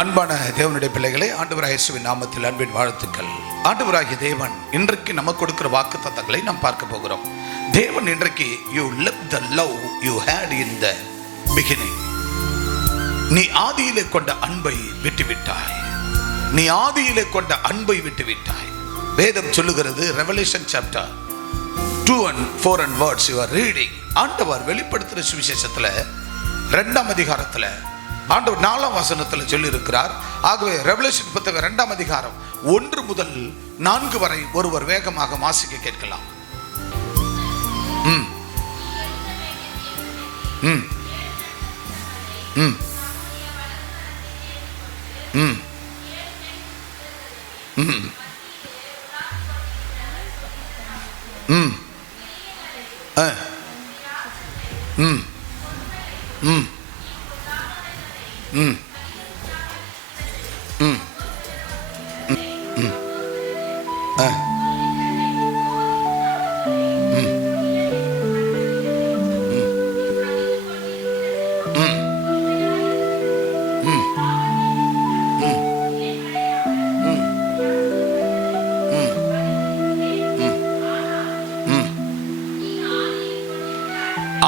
அன்பான தேவனுடைய பிள்ளைகளே, ஆண்டவராகிய இயேசுவின் நாமத்தில் அன்பின் வாழ்த்துக்கள். ஆண்டவராகிய தேவன் இன்றைக்கு நமக்கு கொடுக்கிற வாக்குத்தத்தங்களை நாம் பார்க்க போகிறோம். தேவன் இன்றைக்கு you left the love you had in the beginning. நீ ஆதியிலே கொண்ட அன்பை விட்டுவிட்டாய். நீ ஆதியிலே கொண்ட அன்பை விட்டுவிட்டாய். வேதம் சொல்லுகிறது, Revelation chapter 2 and 4 and words you are reading. ஆண்டவர் வெளிப்படுத்துகிற சுவிசேஷத்தில் 2ஆம் அதிகாரத்தில் ஆண்டவர் 4ஆம் வசனத்தில் சொல்லி இருக்கிறார். ஆகவே ரெவலேஷன் புத்தகம் 2ஆம் அதிகாரம் 1 முதல் 4 வரை ஒருவர் வேகமாக வாசிக்க கேட்கலாம்.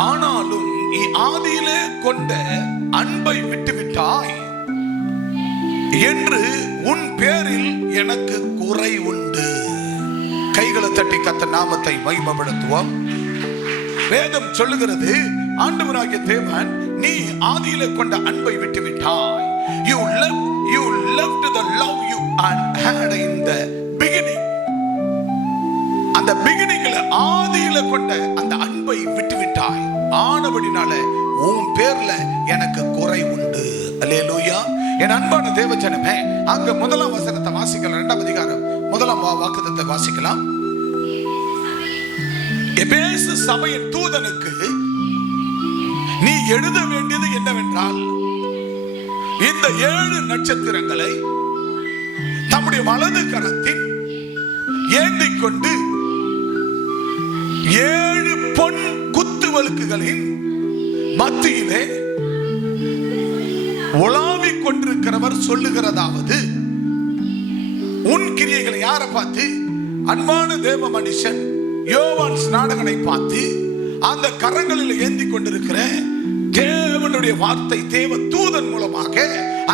ஆனாலும் நீ ஆதியிலே கொண்ட அன்பை விட்டுவிட்டாய் என்று உன் பேரில் எனக்கு குறை உண்டு. கைகளை தட்டி கர்த்தர் நாமத்தை மகிமைப்படுத்துவோம். வேதம் சொல்லுகிறது, ஆண்டவராகிய தேவன் நீ ஆதியிலே கொண்ட அன்பை விட்டுவிட்டாய். You left the love you had in the beginning. அந்த பிகினிங்ல ஆதியில கொண்ட அந்த அன்பை விட்டுவிட்டாய். ஆனபடினால உன் பேர்ல எனக்கு குறை உண்டு. அல்லேலூயா. என் அன்பான தேவஜனமே, அங்க 1ஆம் வசனத்தை வாசிக்கலாம். 2ஆம் அதிகாரம் 1ஆம் வாக்குத்தத்தத்தை வாசிக்கலாம். எபேசு சபையின் தூதனுக்கு நீ எழுத வேண்டியது என்னவென்றால், இந்த 7 நட்சத்திரங்களை தம்முடைய வலது கரத்தில் ஏந்திக் கொண்டு 7 பொன் குத்துவழுக்குகளின் மத்தியிலே உலாவிக் கொண்டிருக்கிறவர் சொல்லுகிறதாவது, உன் கிரியைகளை யாரை பார்த்து? அன்பான தேவ மனுஷன் யோவான் ஸ்நானகனை பார்த்து அந்த கரங்களில் ஏந்தி கொண்டிருக்கிற தேவனுடைய வார்த்தை தேவ தூதன் மூலமாக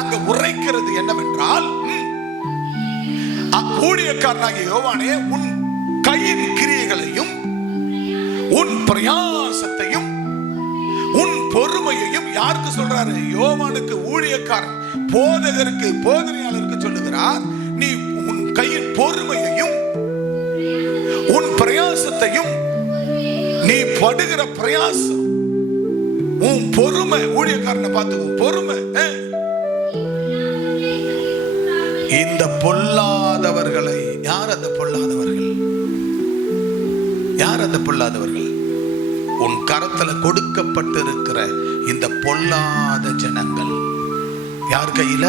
அங்க உரைக்கிறது என்னவென்றால், ஊழியக்காரனாகிய யோவானே, உன் கையின் கிரியைகளையும் உன் பிரயாசத்தையும் உன் பொறுமையையும் யாருக்கு சொல்றாரு? யோவானுக்கு, ஊழியக்காரன் போதகருக்கு, போதனையாளருக்கு சொல்லுகிறார். நீ உன் கையின் பொறுமையையும் உன் பிரயாசத்தையும், நீ படுகிற பிரயாசம், உன் பொறுமை, ஊழியக்காரனை பார்த்து உன் பொறுமை, இந்த பொல்லாதவர்களை, யார் அந்த பொல்லாதவர்கள்? யார் அந்த பொல்லாதவர்கள்? உன் கரத்துல கொடுக்கப்பட்டிருக்கிற இந்த பொல்லாத ஜனங்கள். யார் கையில?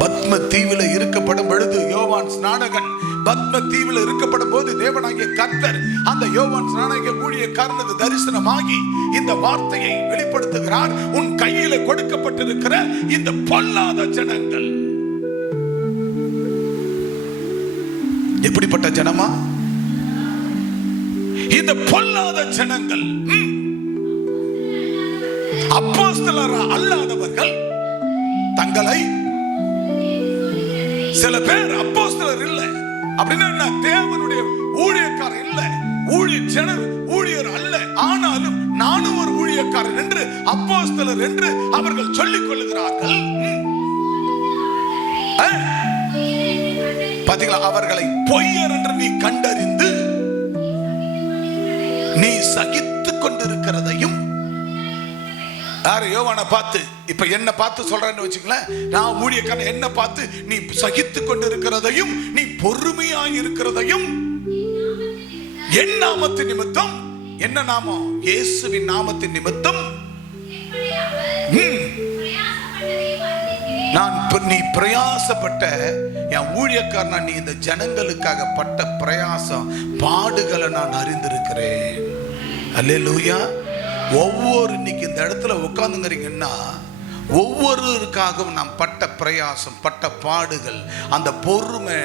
பத்ம தீவில இருக்கப்படும் பொழுது, யோவான் ஸ்நானகன் பத்ம தீவில இருக்கப்படும் போது தேவனாகிய கர்த்தர் அந்த யோவான் ஸ்நானக ஊழியக்காரனுக்கு தரிசனமாகி இந்த வார்த்தையை வெளிப்படுத்துகிறார். உன் கையில கொடுக்கப்பட்டிருக்கிற இந்த பொல்லாத ஜனங்கள். எப்படிப்பட்ட ஜனமா? இந்த பொல்லாத ஜனங்கள் அப்போஸ்தலர் அல்லாதவர்கள் தங்களை, சில பேர் அப்போஸ்தலர் இல்லை அப்படின்னா தேவனுடைய ஊழியக்காரர் இல்லை, ஊழியர் அல்ல, ஆனாலும் நானும் ஒரு ஊழியக்காரர் என்று, அப்போஸ்தலர் என்று அவர்கள் சொல்லிக் கொள்ளுகிறார்கள். பாத்தீங்களா? அவர்களை பொய்யர் என்று நீ கண்டறிந்து நீ சகித்துக் கொண்டிருக்கிறதையும், யாரு? யோவானை பார்த்து, இப்ப என்ன பார்த்து சொல்றேன்னு வச்சுங்களேன், நான் ஊழியக்காரன், என்ன பார்த்து நீ சகித்துக் கொண்டிருக்கிறதையும் நீ பொறுமையாய் இருக்கிறதையும், என் நாமத்தின் நிமித்தம், என்ன நாமம்? இயேசுவின் நாமத்தின் நிமித்தம் நீ பிரயாசப்பட்ட என் ஊழியக்காரனா, நீ இந்த ஜனங்களுக்காக பட்ட பிரயாசம் பாடுகளை நான் அறிந்திருக்கிறேன். அல்லேலூயா. ஒவ்வொரு இன்னைக்கு இந்த இடத்துல உட்கார்ந்துங்கிறீங்கன்னா ஒவ்வொருவருக்காகவும் நாம் பட்ட பிரயாசம், பட்ட பாடுகள், அந்த பொறுமை,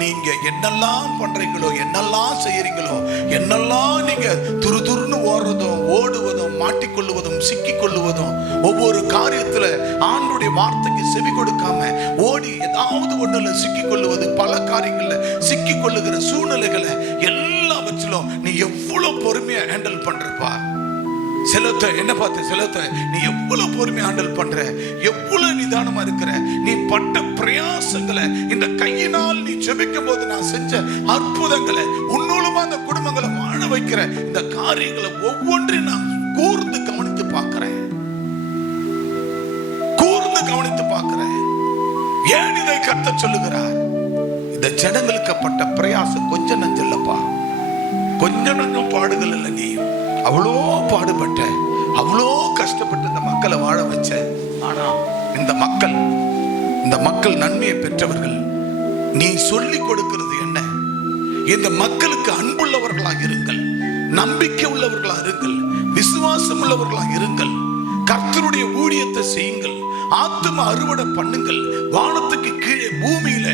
நீங்க என்னெல்லாம் பண்றீங்களோ, என்னெல்லாம் செய்யறீங்களோ, என்னெல்லாம் நீங்க துருதுருன்னு ஓடுறதும், ஓடுவதும், மாட்டிக்கொள்ளுவதும், சிக்கிக்கொள்ளுவதும், ஒவ்வொரு காரியத்துல ஆண்டுடைய வார்த்தைக்கு செவி கொடுக்காம ஓடி ஏதாவது ஒண்ணுல சிக்கிக்கொள்ளுவது, பல காரியங்கள்ல சிக்கிக்கொள்ளுகிற சூழ்நிலைகளை எல்லாவற்றிலும் நீ எவ்வளவு பொறுமையா ஹேண்டில் பண்றப்பா. செலத்தை என்ன பார்த்து, செலத்தை நீ எவ்வளவு பொறுமையா ஹேண்டில் பண்ற, எவ்வளவு நிதானமா இருக்கிற. நீ பட்ட பிரயாசங்களை இந்த கையினால் நீ ஜெபிக்கும் போது நான் செஞ்ச அற்புதங்களை, உன்னூலமா அந்த குடும்பங்களை வாழ வைக்கிற இந்த காரியங்களை ஒவ்வொன்றையும் நான் கூர்ந்து கவனித்து பார்க்கிறேன், கூர்ந்து கவனித்து பார்க்கிறேன். ஏன் இதை கர்த்தர் சொல்லுகிறார்? இந்த ஜனங்களுக்கு பட்ட பிரயாசம் கொஞ்சம் நஞ்சல்லப்பா, கொஞ்சம் நஞ்சம் பாடுகள் இல்லை. நீ அவ்வளோ பாடுபட்ட, அவ்வளோ கஷ்டப்பட்டு இந்த மக்களை வாழ வச்ச. ஆனா இந்த மக்கள் நன்மையை பெற்றவர்கள். நீ சொல்லிக் கொடுக்கிறது என்ன? இந்த மக்களுக்கு அன்புள்ளவர்களாக இருங்கள், நம்பிக்கை உள்ளவர்களாக இருங்கள், விசுவாசம் உள்ளவர்களாக இருங்கள், கர்த்தருடைய ஊழியத்தை செய்யுங்கள், ஆத்தும அறுவடை பண்ணுங்கள். வானத்துக்கு கீழே பூமியில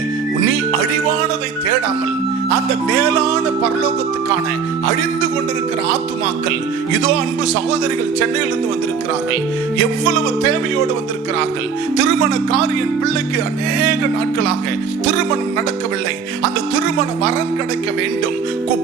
நீ அழிவானதை தேடாமல் அந்த மேலான பரலோகத்துக்கான அழிந்து கொண்டிருக்கிற ஆத்துமாக்கள், இதோ அன்பு சகோதரிகள் சென்னையிலிருந்து வந்திருக்கிறார்கள், எவ்வளவு தேவையோடு வந்திருக்கிறார்கள். திருமண காரியம் பிள்ளைக்கு அநேக நாட்களாக திருமணம் நடக்கவில்லை, அந்த திருமண வரன் கிடைக்க வேண்டும்.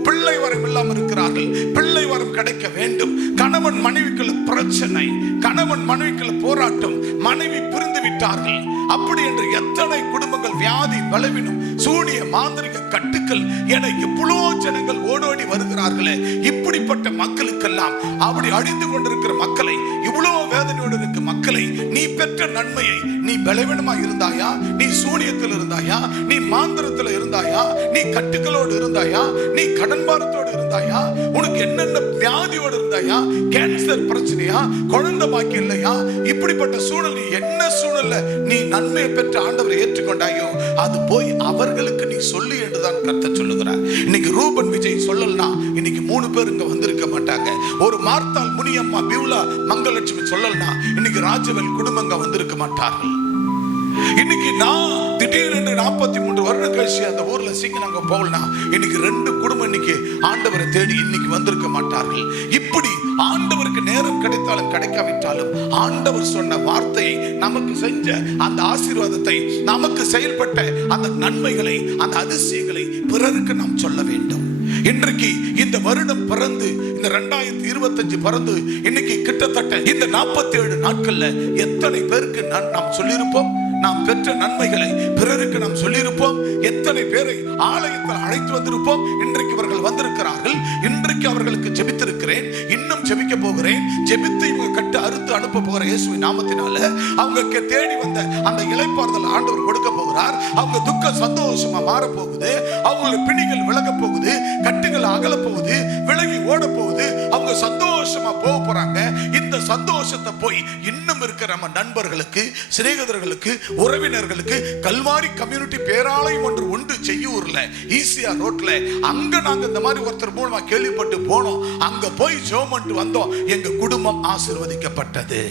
பிள்ளை வரம் இல்லாமல் இருக்கிறார்கள், பிள்ளை வரம் கிடைக்க வேண்டும். கணவன் மனைவிக்குள்ள பிரச்சனை, கணவன் மனைவிக்குள்ள போராட்டம், மனைவி பிரிந்து விட்டார்கள். அப்படி என்று எத்தனை குடும்பங்கள் வியாதி, பலவீனம், சூனிய, மாந்திரிக கட்டுக்கள் என எவ்வளவோ ஜனங்கள் ஓடோடி வருகிறார்களே. இப்படிப்பட்ட மக்களுக்கெல்லாம், அப்படி அழிந்து கொண்டிருக்கிற மக்களை, இவ்வளவு வேதனையோடு இருக்கிற மக்களை, நீ பெற்ற நன்மையை, நீ பலவீனமா இருந்தாயா, நீ சூனியத்தில் இருந்தாயா, நீ மாந்திரத்தில் இருந்தாயா, நீ கட்டுக்களோடு இருந்தாயா, நீ கடன் பாரத்தோடு இருந்தாயா, உனக்கு என்னென்ன வியாதியோடு இருந்தாயா, கேன்சர் பிரச்சனையா, குழந்தை பாக்கி இல்லையா, இப்படிப்பட்ட சூழல், என்ன சூழல்ல நீ நன்மையை பெற்ற ஆண்டவரை ஏற்றுக்கொண்டாயோ அது போய் அவர்களுக்கு நீ சொல்லி என்றுதான் கர்த்தர் சொல்லுகிறார். இன்னைக்கு ரூபன் விஜய் சொல்லலனா இன்னைக்கு 3 பேர் இங்க வந்திருக்க மாட்டாங்க. ஒரு மார்த்தாள், முனியம்மா, பியூலா, மங்கலட்சுமி சொல்லலனா இன்னைக்கு ராஜவேல் குடும்பங்க வந்திருக்க மாட்டார்கள். இன்னைக்கு நான் திடீரென்று 43 வருடம் கழிச்சு அந்த ஊர்ல நாங்க போகலனா இன்னைக்கு 2 குடும்பம் இன்னைக்கு ஆண்டவரை தேடி இன்னைக்கு வந்திருக்க மாட்டார்கள். இப்படி ஆண்டவருக்கு நேரம் கிடைத்தாலும் கிடைக்காவிட்டாலும் ஆண்டவர் சொன்ன வார்த்தையை, நமக்கு செஞ்ச அந்த ஆசீர்வாதத்தை, நமக்கு செயல்பட்ட அந்த நன்மைகளை, அந்த அதிசயங்களை பிறருக்கு நாம் சொல்ல வேண்டும். இன்றைக்கு இந்த வருடம் பிறந்து, இந்த 2025 பிறந்து இன்னைக்கு கிட்டத்தட்ட இந்த 47 நாட்கள்ல எத்தனை பேருக்கு நாம் சொல்லியிருப்போம்? நாம் பெற்ற நன்மைகளை பிறருக்கு நாம் சொல்லியிருப்போம். எத்தனை பேரை ஆலயத்தில் அழைத்து வந்திருப்போம். இன்றைக்கு அவர்கள் வந்திருக்கிறார்கள். இன்றைக்கு அவர்களுக்கு ஜெபித்திருக்கிறேன், இன்னும் ஜெபிக்க போகிறேன். ஜெபித்து இவங்க கட்டு அறுத்து அனுப்ப போகிற இயேசுவின் நாமத்தினால அவங்க தேடி வந்த அந்த இளைப்பாறுதல் ஆண்டவர் கொடுக்க போகிறார். அவங்க துக்க சந்தோஷமா மாற போகுது. அவங்களோட பிணிகள் விலக போகுது, கட்டுகள் அகல போகுது, விலகி ஓட போகுது. அவங்க சந்தோஷமா போக போறாங்க. இந்த சந்தோஷத்தை போய் இன்னும் இருக்கிற நம்ம நண்பர்களுக்கு, சிநேகிதர்களுக்கு, உறவினர்களுக்கு, கல்வாரி கம்யூனிட்டி பேராலயம் ஒன்று செய்யூர்ல, ஈசிஆர் ரோட்ல, அங்க நாங்க இந்த மாதிரி ஒருத்தர் மூலமா கேள்விப்பட்டு போனோம். அங்க போய் ஜெபம் பண்ணிட்டு வந்தோம். எங்க குடும்பம் ஆசீர்வதிக்கப்பட்டது.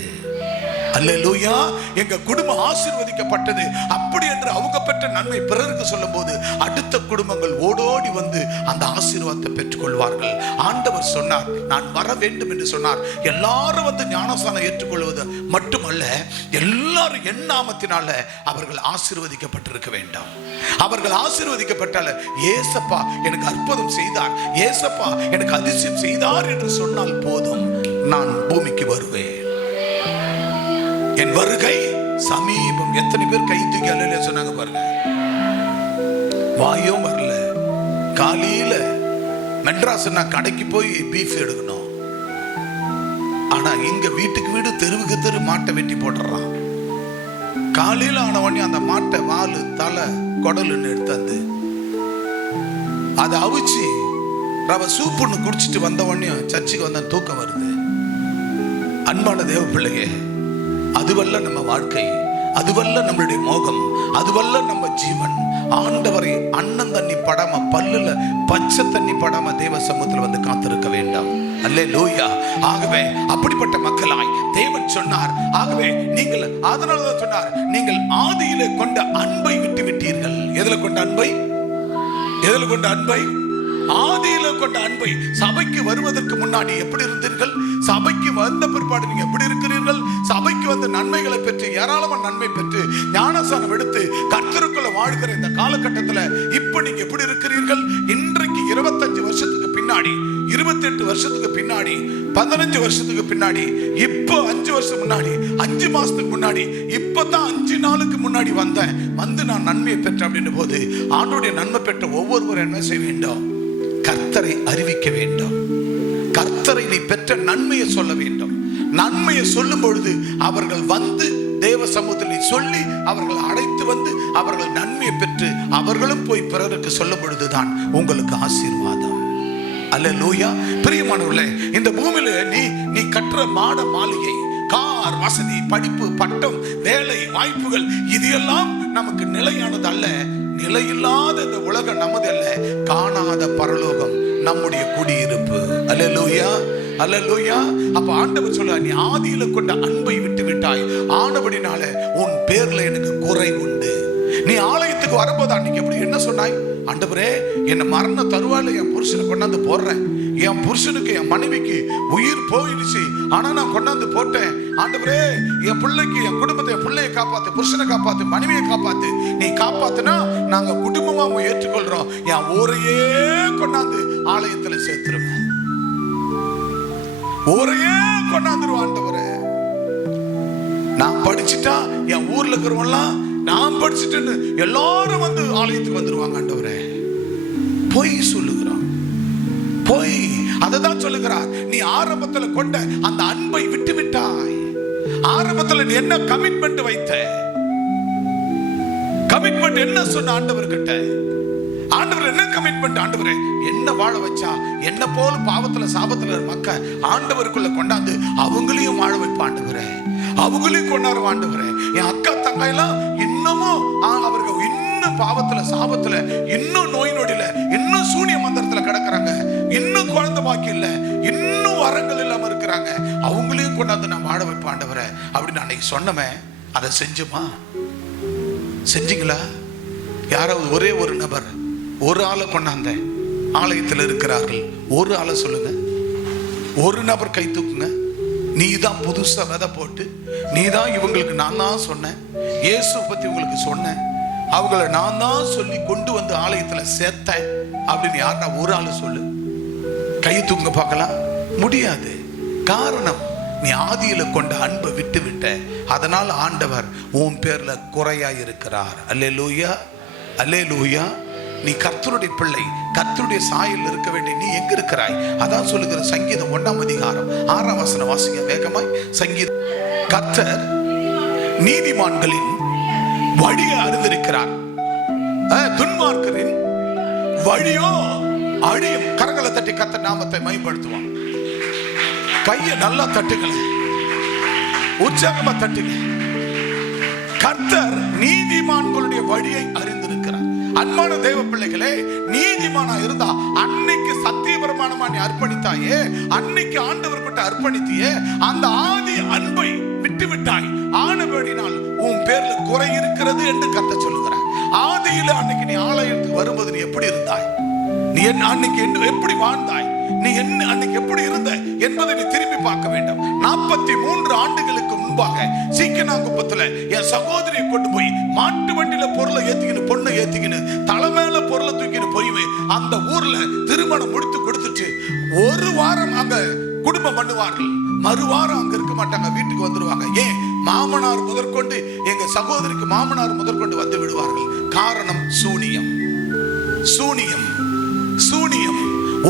அல்லேலூயா, எங்க குடும்பம் ஆசீர்வதிக்கப்பட்டது. அப்படி என்று அவங்க பெற்ற நன்மை பிறருக்கு சொல்லும் போது அடுத்த குடும்பங்கள் ஓடோடி வந்து அந்த ஆசீர்வாதத்தை பெற்றுக்கொள்வார்கள். ஆண்டவர் சொன்னார், நான் வர வேண்டும் என்று சொன்னார். எல்லாரும் வந்து ஞானஸ்நானம் ஏற்றுக்கொள்வது மட்டுமல்ல, எல்லாரும் என் நாமத்தினால அவர்கள் ஆசீர்வதிக்கப்பட்டிருக்க வேண்டும். அவர்கள் ஆசீர்வதிக்கப்பட்டால, ஏசப்பா எனக்கு அற்புதம் செய்தார், ஏசப்பா எனக்கு அதிசயம் செய்தார் என்று சொன்னால் போதும், நான் பூமிக்கு வருவேன். என் வருகை சமீபம். எத்தனை பேர் கை தூக்கி அல்லேலூயா சொன்னாங்க பாருங்க. வாயும் வரல. காலையில மெட்ராஸ் கடைக்கு போய் பீஃப் எடுக்கணும். ஆனா இங்க வீட்டுக்கு வீடு, தெருவுக்கு தெரு மாட்டை வெட்டி போட்டுறான். காலையில ஆன உடனே அந்த மாட்டை வாலு, தலை, குடலுன்னு எடுத்தாந்து அதை அவிச்சு ரவ சூப்புன்னு குடிச்சிட்டு வந்த உடனே சர்ச்சுக்கு வந்த தூக்கம் வருது. அன்பான தேவ பிள்ளையே, அதுவல்ல நம்ம வாழ்க்கை. அதுவல்ல நம்மளுடைய மோகம், அதுவல்ல நம்ம ஜீவன். ஆண்டவரை அண்ணன் தண்ணி படாம, பல்லுல பச்சை தண்ணி படாம தேவ சமூகத்தில் வந்து காத்திருக்க வேண்டாம். அல்லேலூயா. ஆகவே அப்படிப்பட்ட மக்களாய் தேவன் சொன்னார். ஆகவே நீங்கள் அதனாலதான் சொன்னார், நீங்கள் ஆதியிலே கொண்ட அன்பை விட்டு விட்டீர்கள். எதுல கொண்ட அன்பை? எதுல கொண்ட அன்பை? ஆதியில கொண்ட அன்பை. சபைக்கு வருவதற்கு முன்னாடி எப்படி இருந்தீர்கள்? சபைக்கு வந்த பிற்பாடு நீங்க எப்படி இருக்கிறீர்கள்? சபைக்கு வந்து நன்மைகளை பெற்று, ஏராளமான நன்மை பெற்று, ஞானசானம் எடுத்து கர்த்தருக்குள்ள வாழ்கிற இந்த காலகட்டத்தில் இப்ப நீங்க எப்படி இருக்கிறீர்கள்? இன்றைக்கு 25 வருஷத்துக்கு பின்னாடி, 28 வருஷத்துக்கு பின்னாடி, 15 வருஷத்துக்கு பின்னாடி, இப்போ 5 வருஷம் முன்னாடி, 5 மாசத்துக்கு முன்னாடி, இப்பதான் 5 நாளுக்கு முன்னாடி வந்து நான் நன்மையை பெற்றேன் அப்படின்னு போது, ஆண்டோடைய நன்மை பெற்ற ஒவ்வொருவரும் என்ன செய்ய வேண்டும்? கர்த்தரை அறிவிக்க வேண்டும். கர்த்தரை நீ பெற்ற நன்மையை சொல்ல வேண்டும். நன்மையை சொல்லும் பொழுது அவர்கள் வந்து தேவ சமூகத்தில் சொல்லி அவர்கள் அழைத்து வந்து அவர்கள் நன்மையை பெற்று அவர்களும் போய் பிறருக்கு சொல்லும் பொழுதுதான் உங்களுக்கு ஆசீர்வாதம். அல்லேலூயா. பிரியமானவர்களே, இந்த பூமியில நீ கற்ற மாட மாளிகை, கார் வசதி, படிப்பு, பட்டம், வேலை வாய்ப்புகள், இது எல்லாம் நமக்கு நிலையானது அல்ல. நிலையில்லாத இந்த உலகம் நமது அல்ல. காணாத பரலோகம் நம்முடைய குடியிருப்பு. அல்லேலூயா, அல்லேலூயா. அப்ப ஆண்டவர் சொல்ல, நீ ஆதியில கொண்ட அன்பை விட்டு விட்டாய், ஆனபடினால உன் பேர்ல எனக்கு குறை உண்டு. நீ ஆலயத்துக்கு வரும்போது அன்னைக்கு எப்படி என்ன சொன்னாய்? ஆண்டவரே, என்ன மரண தருவாயில என் புருஷனை கொண்டாந்து போடுறேன், என் புருஷனுக்கு என் மனைவிக்கு உயிர் போயிடுச்சு, ஆனா நான் கொண்டாந்து போட்டேன். ஆண்டவரே, என் பிள்ளைக்கு, என் குடும்பத்தை, என் பிள்ளையை காப்பாத்து, புருஷனை காப்பாத்து, மனைவியை காப்பாத்து. நீ காப்பாத்துனா நாங்க குடும்பமா ஏற்றுக்கொள்றோம். என் ஊரையே கொண்டாந்து ஆலயத்துல சேர்த்துருவேன், ஊரையே கொண்டாந்துருவோம். ஆண்டவரே, நான் படிச்சுட்டா என் ஊர்ல இருக்கிறவங்கலாம் நான் படிச்சுட்டேன்னு எல்லாரும் வந்து ஆலயத்துக்கு வந்துருவாங்க. ஆண்டவரே, பொய் சொல்லுகிறான், பொய். அததான் சொல்லுகிறார், நீ ஆரம்பத்துல கொண்ட அந்த அன்பை விட்டு விட்டாய். ஆரம்பத்துல நீ என்ன கமிட்மெண்ட் வைத்த? கமிட்மெண்ட் என்ன சொன்ன ஆண்டவர் கிட்ட? ஆண்டவர் என்ன கமிட்மெண்ட்? ஆண்டவரே, என்ன வாழ வச்சா என்ன போல பாவத்துல சாபத்துல மக்கள் ஆண்டவருக்குள்ள கொண்டாந்து அவங்களையும் வாழ வைப்ப. ஆண்டவரே, அவங்களையும் கொண்டாடுற. ஆண்டவரே, என் அக்கா தங்கையெல்லாம் இன்னமும் அவர்கள் இன்னும் பாவத்துல சாபத்துல, இன்னும் நோய் நொடியில, இன்னும் சூனிய மந்திரத்துல கிடக்குறாங்க, இன்னும் குழந்தை பாக்கி இல்ல, இன்னும் வரங்கள் இல்லாம இருக்கிறாங்க, அவங்களையும் கொண்டாந்து நான் வாழ வைப்பேன். ஆண்டவரே அப்படின்னு அன்னைக்கு சொன்னமே, அதை செஞ்சுமா? செஞ்சீங்களா? யாராவது ஒரே ஒரு நபர், ஒரு ஆளை கொண்டாந்த ஆலயத்தில் இருக்கிறார்கள், ஒரு ஆளை சொல்லுங்க. ஒரு நபர் கை தூக்குங்க. நீ தான் புதுசா விதை போட்டு, நீ தான் இவங்களுக்கு நான் தான் சொன்னேன், இயேசு பத்தி உங்களுக்கு சொன்னேன், அவங்கள நான் தான் சொல்லி கொண்டு வந்து ஆலயத்துல சேர்த்தேன் அப்படின்னு யாருன்னா ஒரு ஆளு சொல்லு. கை தூங்க பார்க்கலாம். முடியாது. காரணம், நீ ஆதியில கொண்ட அன்பை விட்டு விட்ட. அதனால் ஆண்டவர் உன் பேர்ல குறையா இருக்கிறார். அல்லேலூயா, அல்லேலூயா. நீ கர்த்தருடைய பிள்ளை, கர்த்தருடைய சாயல் இருக்க வேண்டிய நீ எங்க இருக்கிறாய்? அதான் சொல்லுகிற சங்கீதம் 1ஆம் அதிகாரம் 6ஆம் வசனம் வாசிங்க வேகமாய். சங்கீதம், கர்த்தர் நீதிமான்களின் வழியை அறிந்திருக்கிறார், துன்மார்க்கரின் வழியோ அழியும். கரங்களை தட்டி கர்த்தர் நாமத்தை மகிமைப்படுத்துவான். கையை நல்லா தட்டுங்கள, உற்சாகமா தட்டுங்க. கர்த்தர் நீதிமான்களுடைய வழியை அறிந்திருக்கிறார். அன்பான தேவ பிள்ளைகளே, நீதிமானா இருந்தா அன்னைக்கு சத்திய பிரமாணமா நீ அர்ப்பணித்தாயே, அன்னைக்கு ஆண்டவர் கிட்ட அர்ப்பணித்தியே, அந்த ஆதி அன்பை விட்டு விட்டாய். ஆனபடினால் உன் பேர்ல குறை இருக்கிறது என்று கர்த்தர் சொல்லுகிறார். ஆதியில அன்னைக்கு நீ ஆலயத்துக்கு வரும்போது நீ எப்படி இருந்தாய்? நீ அன்னைக்கு எப்படி வாழ்ந்தாய்? நீ என்ன அன்னைக்கு எப்படி இருந்த என்பதை நீ திரும்பி பார்க்க வேண்டும். 43 ஆண்டுகளுக்கு முன்பாக சீக்கனாங்குப்பத்துல என் சகோதரியை கொண்டு போய் மாட்டு வண்டியில பொருளை ஏத்திக்கின்னு, பொண்ணை ஏத்திக்கின்னு, தலைமையில பொருளை தூக்கின்னு போய் அந்த ஊர்ல திருமணம் முடித்து கொடுத்துட்டு ஒரு வாரம் அங்க குடும்பம் பண்ணுவார்கள். மறுவாரம் அங்க இருக்க மாட்டாங்க, வீட்டுக்கு வந்துடுவாங்க. ஏன்? மாமனார் முதற்கொண்டு, எங்க சகோதரிக்கு மாமனார் முதற்கொண்டு வந்து விடுவார்கள். காரணம் சூனியம், சூனியம், சூனியம்.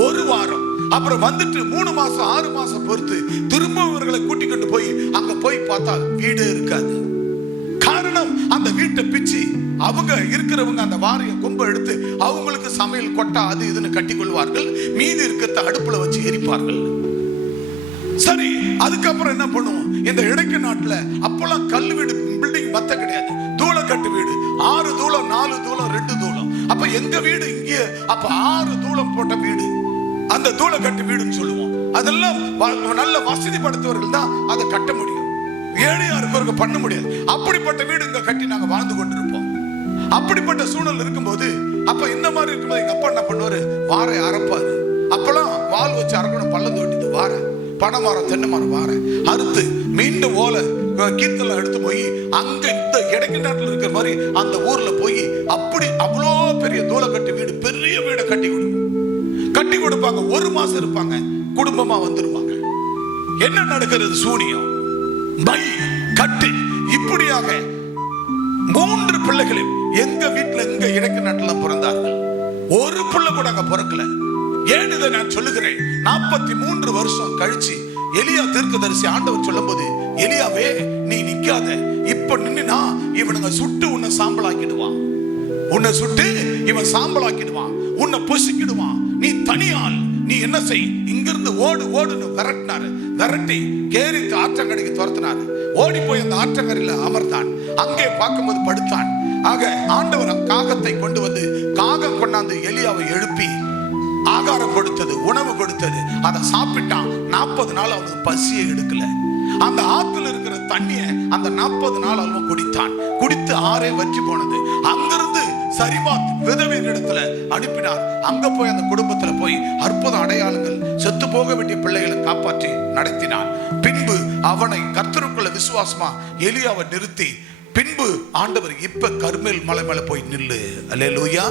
ஒரு வாரம் அப்புறம் வந்துட்டு 3 மாசம் 6 மாசம் பொறுத்து திரும்ப இவர்களை கூட்டிக் கொண்டு போய் அங்க போய் பார்த்தா வீடே இருக்காது. காரணம், அந்த வீட்டை பிச்சு அவங்க இருக்கிறவங்க அந்த வாரிய கொம்பை எடுத்து அவங்களுக்கு சமையல் கொட்டா அது இதுன்னு கட்டி கொள்வார்கள். மீதி இருக்கிறத அடுப்புல வச்சு எரிப்பார்கள். சரி, அதுக்கப்புறம் என்ன பண்ணுவோம்? இந்த இடைக்க நாட்டுல அப்பெல்லாம் கல் வீடு பில்டிங் மத்த கிடையாது, தூளக்கட்டு வீடு. 6 தூளம், 4 தூளம், 2 தூளம். அப்ப எங்க வீடு இங்கே, அப்ப 6 தூளம் போட்ட வீடு, அந்த தூளக்கட்டு வீடுன்னு சொல்லுவோம். அதெல்லாம் நல்ல வசதி படுத்தவர்கள் தான் அதை கட்ட முடியும், ஏழையா இருக்கவங்க பண்ண முடியாது. அப்படிப்பட்ட வீடு இங்க கட்டி நாங்க வாழ்ந்து கொண்டிருப்போம். அப்படிப்பட்ட சூழல் இருக்கும்போது, அப்ப இந்த மாதிரி இருக்கும்போது எங்க அப்பா என்ன பண்ணுவாரு, வாரை அரைப்பாரு. அப்பெல்லாம் வால் வச்சு அரைக்கணும், பள்ளம் தோட்டிட்டு வார பனை மரம், தென்னை மரம் வார அறுத்து மீண்டும் ஓலை கீர்த்தெல்லாம் எடுத்து போய் அங்க இந்த இடைக்கு நாட்டில் இருக்கிற மாதிரி அந்த ஊர்ல போய் அப்படி அவ்வளோ பெரிய தூளக்கட்டு வீடு, பெரிய வீடை கட்டி கொடுப்பாங்க. 1 மாசம் இருப்பாங்க, குடும்பமா வந்துருவாங்க. என்ன நடக்கிறது, சூனியம், மை கட்டி, இப்படியாக 3 பிள்ளைகளையும் எங்க வீட்டுல எங்க இடைக்கு நாட்டில் பிறந்தார்கள். ஒரு பிள்ளை கூட அங்க பிறக்கல. ஏன் இதை நான் சொல்லுகிறேன், 43 வருஷம் கழிச்சு எலியா தீர்க்கதரிசி ஆண்டவர் சொல்லும் போது, எலியாவே நீ நிக்காத, இப்ப நின்னா இவனுங்க சுட்டு உன்னை சாம்பலாக்கிடுவான், உன்னை சுட்டு இவன் சாம்பலாக்கிடுவான், உன்னை பொசுக்கிடுவான், நீ தனியால், நீ என்ன செய், இங்கிருந்து ஓடு ஓடுன்னு விரட்டினாரு. விரட்டி கேரித்து ஆற்றங்கரைக்கு துரத்தினாரு. ஓடி போய் அந்த ஆற்றங்கரையில அமர்ந்தான். அங்கே பார்க்கும்போது படுத்தான். ஆக ஆண்டவர் காகத்தை கொண்டு வந்து, காகம் கொண்டாந்து எலியாவை எழுப்பி ஆகாரம் கொடுத்தது, உணவு கொடுத்தது. அதை சாப்பிட்டான். 40 நாள் அவனுக்கு பசியை எடுக்கல. அந்த ஆத்துல இருக்கிற தண்ணிய அந்த 40 நாள் அவன் குடித்தான். குடித்து ஆறே வற்றி போனது. அங்கிருந்து சரிபாத் விதவையின் இடத்துல அனுப்பினார். அங்க போய் அந்த குடும்பத்துல போய் அற்புத அடையாளங்கள், செத்து போக வேண்டிய பிள்ளைகளை காப்பாற்றி நடத்தினான். பின்பு அவனை கர்த்தருக்குள்ள விசுவாசமா எலியாவை நிறுத்தி, பின்பு ஆண்டவர் இப்ப கர்மேல் மலை மேல போய் நில்லு, அல்லேலூயா,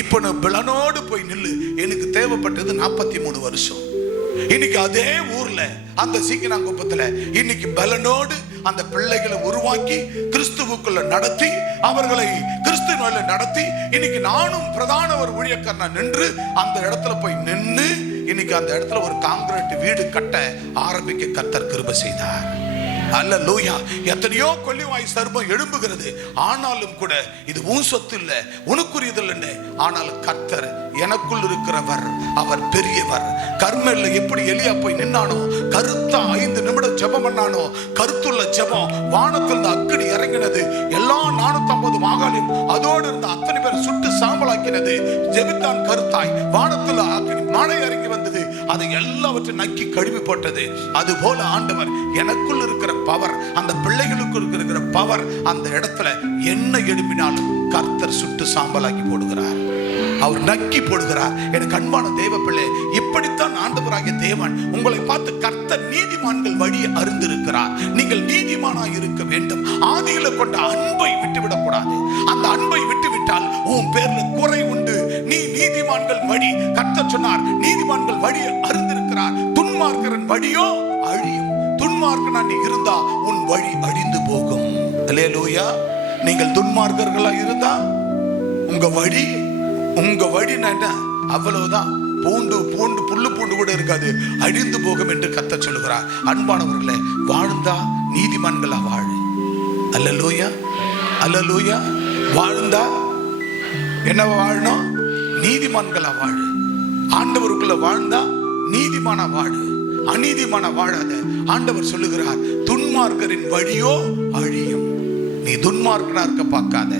இப்ப நான் பலனோடு போய் நில்லு. எனக்கு தேவைப்பட்டது 43 வருஷம். இன்னைக்கு அதே ஊர்ல அந்த சீக்கினாங்குப்பத்துல இன்னைக்கு பலனோடு அந்த பிள்ளைகளை உருவாக்கி கிறிஸ்துவுக்குள்ள நடத்தி, அவர்களை கிறிஸ்துவில நடத்தி, இன்னைக்கு நானும் பிரதான ஒரு ஊழியக்காரனா நின்று அந்த இடத்துல போய் நின்று இன்னைக்கு அந்த இடத்துல ஒரு காங்கிரீட் வீடு கட்ட ஆரம்பிக்க கர்த்தர் கிருபை செய்தார். அல்லேலூயா. எத்தனையோ கொல்லிவாய் சர்ப்பம் எழும்புகிறது, ஆனாலும் கூட இது உன் சொத்து இல்ல, உனக்குரியது இல்லைன்னு. ஆனால் கர்த்தர் எனக்குள் இருக்கிறவர், அவர் பெரியவர். கர்மேல்ல எப்படி எலியா போய் நின்னானோ, கருத்தா 5 நிமிடம் ஜெபம் பண்ணானோ, கருத்துள்ள ஜெபம், வானத்தில் அக்கினி இறங்கினது, எல்லா 450 மாகாளியும் அதோடு இருந்த அத்தனை பேர் சுட்டு சாம்பலாக்கினது. ஜெபித்தான் கருத்தாய், வானத்தில் அக்கினி மழை இறங்கி வந்தது, அதை எல்லாவற்றையும் நக்கி கழுவி போட்டது. அது போல ஆண்டவர் எனக்குள் இருக்கிற பவர், அந்த பிள்ளைகளுக்கு இருக்கிற பவர், அந்த இடத்துல என்ன எழுப்பினாலும் கர்த்தர் சுட்டு சாம்பலாக்கி போடுகிறார், அவர் நக்கி போடுகிறார். எனக்கு அன்பான தேவ பிள்ளை, இப்படித்தான் ஆண்டவராகிய தேவன் உங்களை பார்த்து கர்த்தர் நீதிமான்கள் வழியை அறிந்திருக்கிறார். நீங்கள் நீதிமானாய் இருக்க வேண்டும். ஆதியில கொண்ட அன்பை விட்டுவிடக் கூடாது. அந்த அன்பை விட்டுவிட்டால் உன் பேர்ல குறை உண்டு. நீ நீதிமான்கள் வழி, கர்த்தர் சொன்னார், நீதிமான்கள் வழியை அறிந்திருக்கிறார். துன்மார்க்கரின் வழியோ அழியும். துன்மார்க்கனா நீ இருந்தா உன் வழி அழிந்து போகும். அல்லேலூயா. நீங்கள் துன்மார்க்கர்களா இருந்தா உங்க வழி என்ன, அவ்வளவுதான். பூண்டு புல்லு கூட இருக்காது, அழிந்து போகும் என்று கர்த்தர் சொல்லுகிறார். அன்பானவர்களே, வாழ்ந்தா நீதிமான்களா வாழு. அல்லேலூயா, அல்லேலூயா. வாழ்ந்தா என்ன வாழணும், நீதிமான்களா வாழு. ஆண்டவருக்குள்ள வாழ்ந்தா நீதிமானா வாழு, அநீதிமான வாழாத. ஆண்டவர் சொல்லுகிறார், துன்மார்க்கரின் வழியோ அழியும். நீ துன்மார்க்கனா இருக்க பார்க்காத,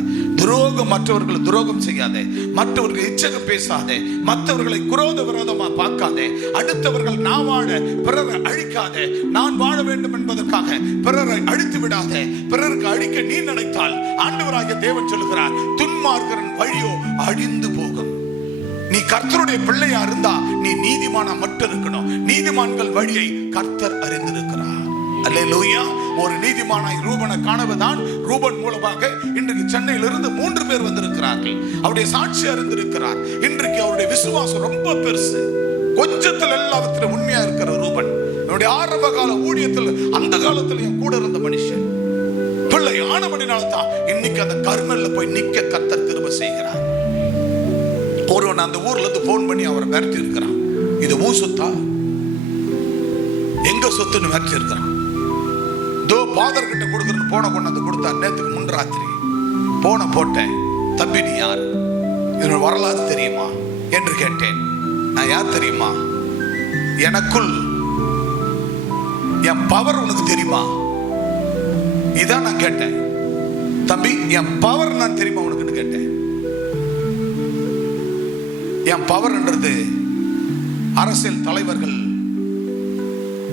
மற்றவர்களை துரோகம் செய்யாதே, மற்றவர்கள் இச்சக பேசாதே, மற்றவர்களை குரோத விரோதமா பார்க்காதே, அடுத்தவர்கள் நான் வாழ பிறரை அழிக்காதே, நான் வாழ வேண்டும் என்பதற்காக பிறரை அழித்து விடாதே. பிறருக்கு அழிக்க நீ நினைத்தால் ஆண்டவராகிய தேவன் சொல்லுகிறார், துன்மார்க்கரின் வழியோ அழிந்து போகும். நீ கர்த்தருடைய பிள்ளையா இருந்தா நீ நீதிமானா மட்டும் இருக்கணும். நீதிமான்கள் வழியை கர்த்தர் அறிந்திருக்கிறார். அல்லேலூயா. ஒரு நீதிமானாய் ரூபனை காணவதான். ரூபன் மூலமாக இன்றைக்கு சென்னையிலிருந்து 3 பேர் வந்திருக்கிறார்கள். அவருடைய சாட்சி அறிந்திருக்கிறார். இன்றைக்கு அவருடைய விசுவாசம் ரொம்ப பெருசு. கொஞ்சத்தில் எல்லாவற்றிலும் உண்மையா இருக்கிற ரூபன் என்னுடைய ஆரம்ப கால ஊழியத்தில் அந்த காலத்தில் என் கூட இருந்த மனுஷன். பிள்ளை ஆனபடினால்தான் இன்னைக்கு அந்த கர்மல்ல போய் நிக்க கர்த்தர் கிருபை செய்கிறார். ஒருவன் அந்த ஊர்ல இருந்து போன் பண்ணி அவரை மிரட்டி இருக்கிறான். இது உன் சொத்தா, எங்க சொத்துன்னு மிரட்டி இருக்கிறான். ஃபாதர் கிட்ட கொடுக்கறன்னு போன கொண்டாந்து கொடுத்தா. நேற்றுக்கு முன்ராத்திரி போன போட்டேன். தம்பி நீ யார், இதோட வரலாறு தெரியுமா என்று கேட்டேன். நான் யார் தெரியுமா, எனக்குள் என் பவர் உனக்கு தெரியுமா, இதான் நான் கேட்டேன். தம்பி என் பவர் நான் தெரியுமா உனக்குன்னு கேட்டேன். என் பவர்ன்றது அரசியல் தலைவர்கள்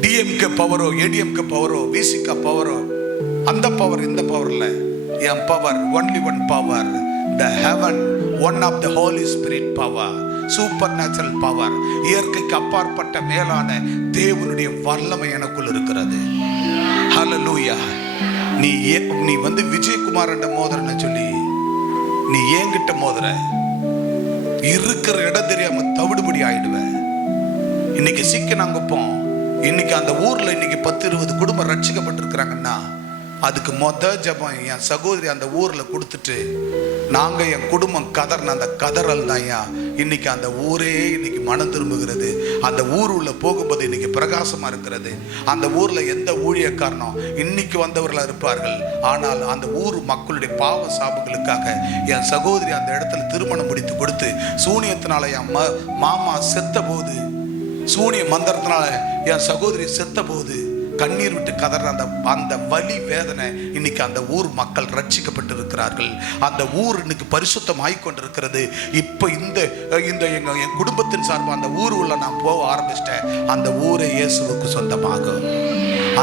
டிஎம்கே பவரோ ஏடிஎம்கே பவரோ விசிகா பவரோ அந்த பவர் இந்த பவர் இல்ல. என் power only one power, the heaven one of the Holy Spirit power, supernatural power. இயற்கைக்கு அப்பாற்பட்ட மேலான தேவனுடைய வல்லமை எனக்குள் இருக்கிறது. ஹல்லேலூயா. நீ வந்து விஜயகுமார் என்ற மோதிரன்னு சொல்லி நீ ஏங்கிட்ட மோதிர இருக்கிற இடம் தெரியாம தவிடுபடி ஆயிடுவ. இன்னைக்கு சிக்கனாங்குப்போம், இன்னைக்கு அந்த ஊர்ல இன்னைக்கு 10-20 குடும்பம் ரட்சிக்கப்பட்டிருக்கிறாங்கன்னா அதுக்கு ஜபம் என் சகோதரி அந்த ஊர்ல கொடுத்துட்டு நாங்க என் குடும்பம் கதர்ன அந்த கதறல் தான் இன்னைக்கு அந்த ஊரே இன்னைக்கு மனம் திரும்புகிறது. அந்த ஊர் உள்ள போகும்போது இன்னைக்கு பிரகாசமா இருக்கிறது. அந்த ஊர்ல எந்த ஊழியக்காரனும் இன்னைக்கு வந்தவர்களா இருப்பார்கள், ஆனால் அந்த ஊர் மக்களுடைய பாவ சாபங்களுக்காக என் சகோதரி அந்த இடத்துல திருமணம் முடித்து கொடுத்து சூனியத்தினால என் மாமா செத்த போது, சூனிய மந்திரத்தினால என் சகோதரி செத்த போது கண்ணீர் விட்டு கதற அந்த வலி வேதனை இன்னைக்கு அந்த ஊர் மக்கள் ரட்சிக்கப்பட்டு இருக்கிறார்கள். அந்த ஊர் இன்னைக்கு பரிசுத்தம் ஆகிக்கொண்டிருக்கிறது. இப்போ என் குடும்பத்தின் சார்பாக அந்த ஊர் உள்ள நான் போக ஆரம்பிச்சிட்டேன். அந்த ஊரே இயேசுவுக்கு சொந்தமாகும்.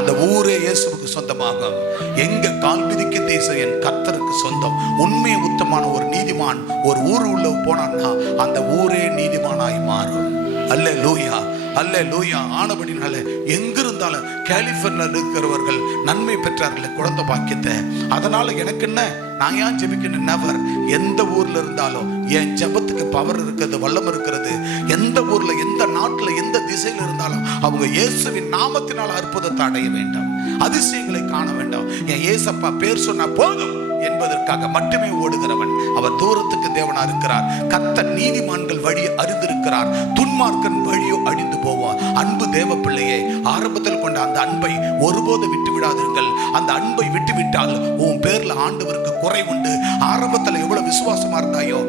அந்த ஊரே இயேசுவுக்கு சொந்தமாகும். எங்க கால் மிதிக்கும் தேசம் என் கர்த்தருக்கு சொந்தம். உண்மையை உத்தமான ஒரு நீதிமான் ஒரு ஊர் உள்ள போனான்னா அந்த ஊரே நீதிமானாய் மாறும். அல்லேலூயா, அல்லேலூயா. ஆனபடினால எங்கிருந்தாலும் கலிபோர்னியாவில் இருக்கிறவர்கள் நன்மை பெற்றார்கள் குழந்தை பாக்கியத்தை. அதனால எனக்கு என்ன, நான் ஏன் ஜெபிக்கணும்? நெவர். எந்த ஊர்ல இருந்தாலும் என் ஜெபத்துக்கு பவர் இருக்கிறது, வல்லம் இருக்கிறது. எந்த ஊர்ல, எந்த நாட்டுல, எந்த திசையில இருந்தாலும் அவங்க இயேசுவின் நாமத்தினால் அற்புதத்தை அடைய வேண்டும், அதிசயங்களை காண வேண்டும். என் இயேசப்பா பேர் சொன்னா போதும் என்பதற்காக மட்டுமே ஓடுகிறவன். அவர் தூரத்துக்கு தேவனா இருக்கிறார். கர்த்தர் நீதிமான்கள் வழியை அறிந்திருக்கிறார், துன்மார்க்கன் வழியோ அழிந்து போவான். அன்பு தேவ பிள்ளையே, ஆரம்பத்தில் கொண்ட அந்த அன்பை ஒருபோது விட்டு விடாதீர்கள். அந்த அன்பை விட்டுவிட்டால் உன் பேர்ல ஆண்டவருக்கு குறை உண்டு. ஆரம்பத்தில் எவ்வளவு விசுவாசமா இருந்தாயோ,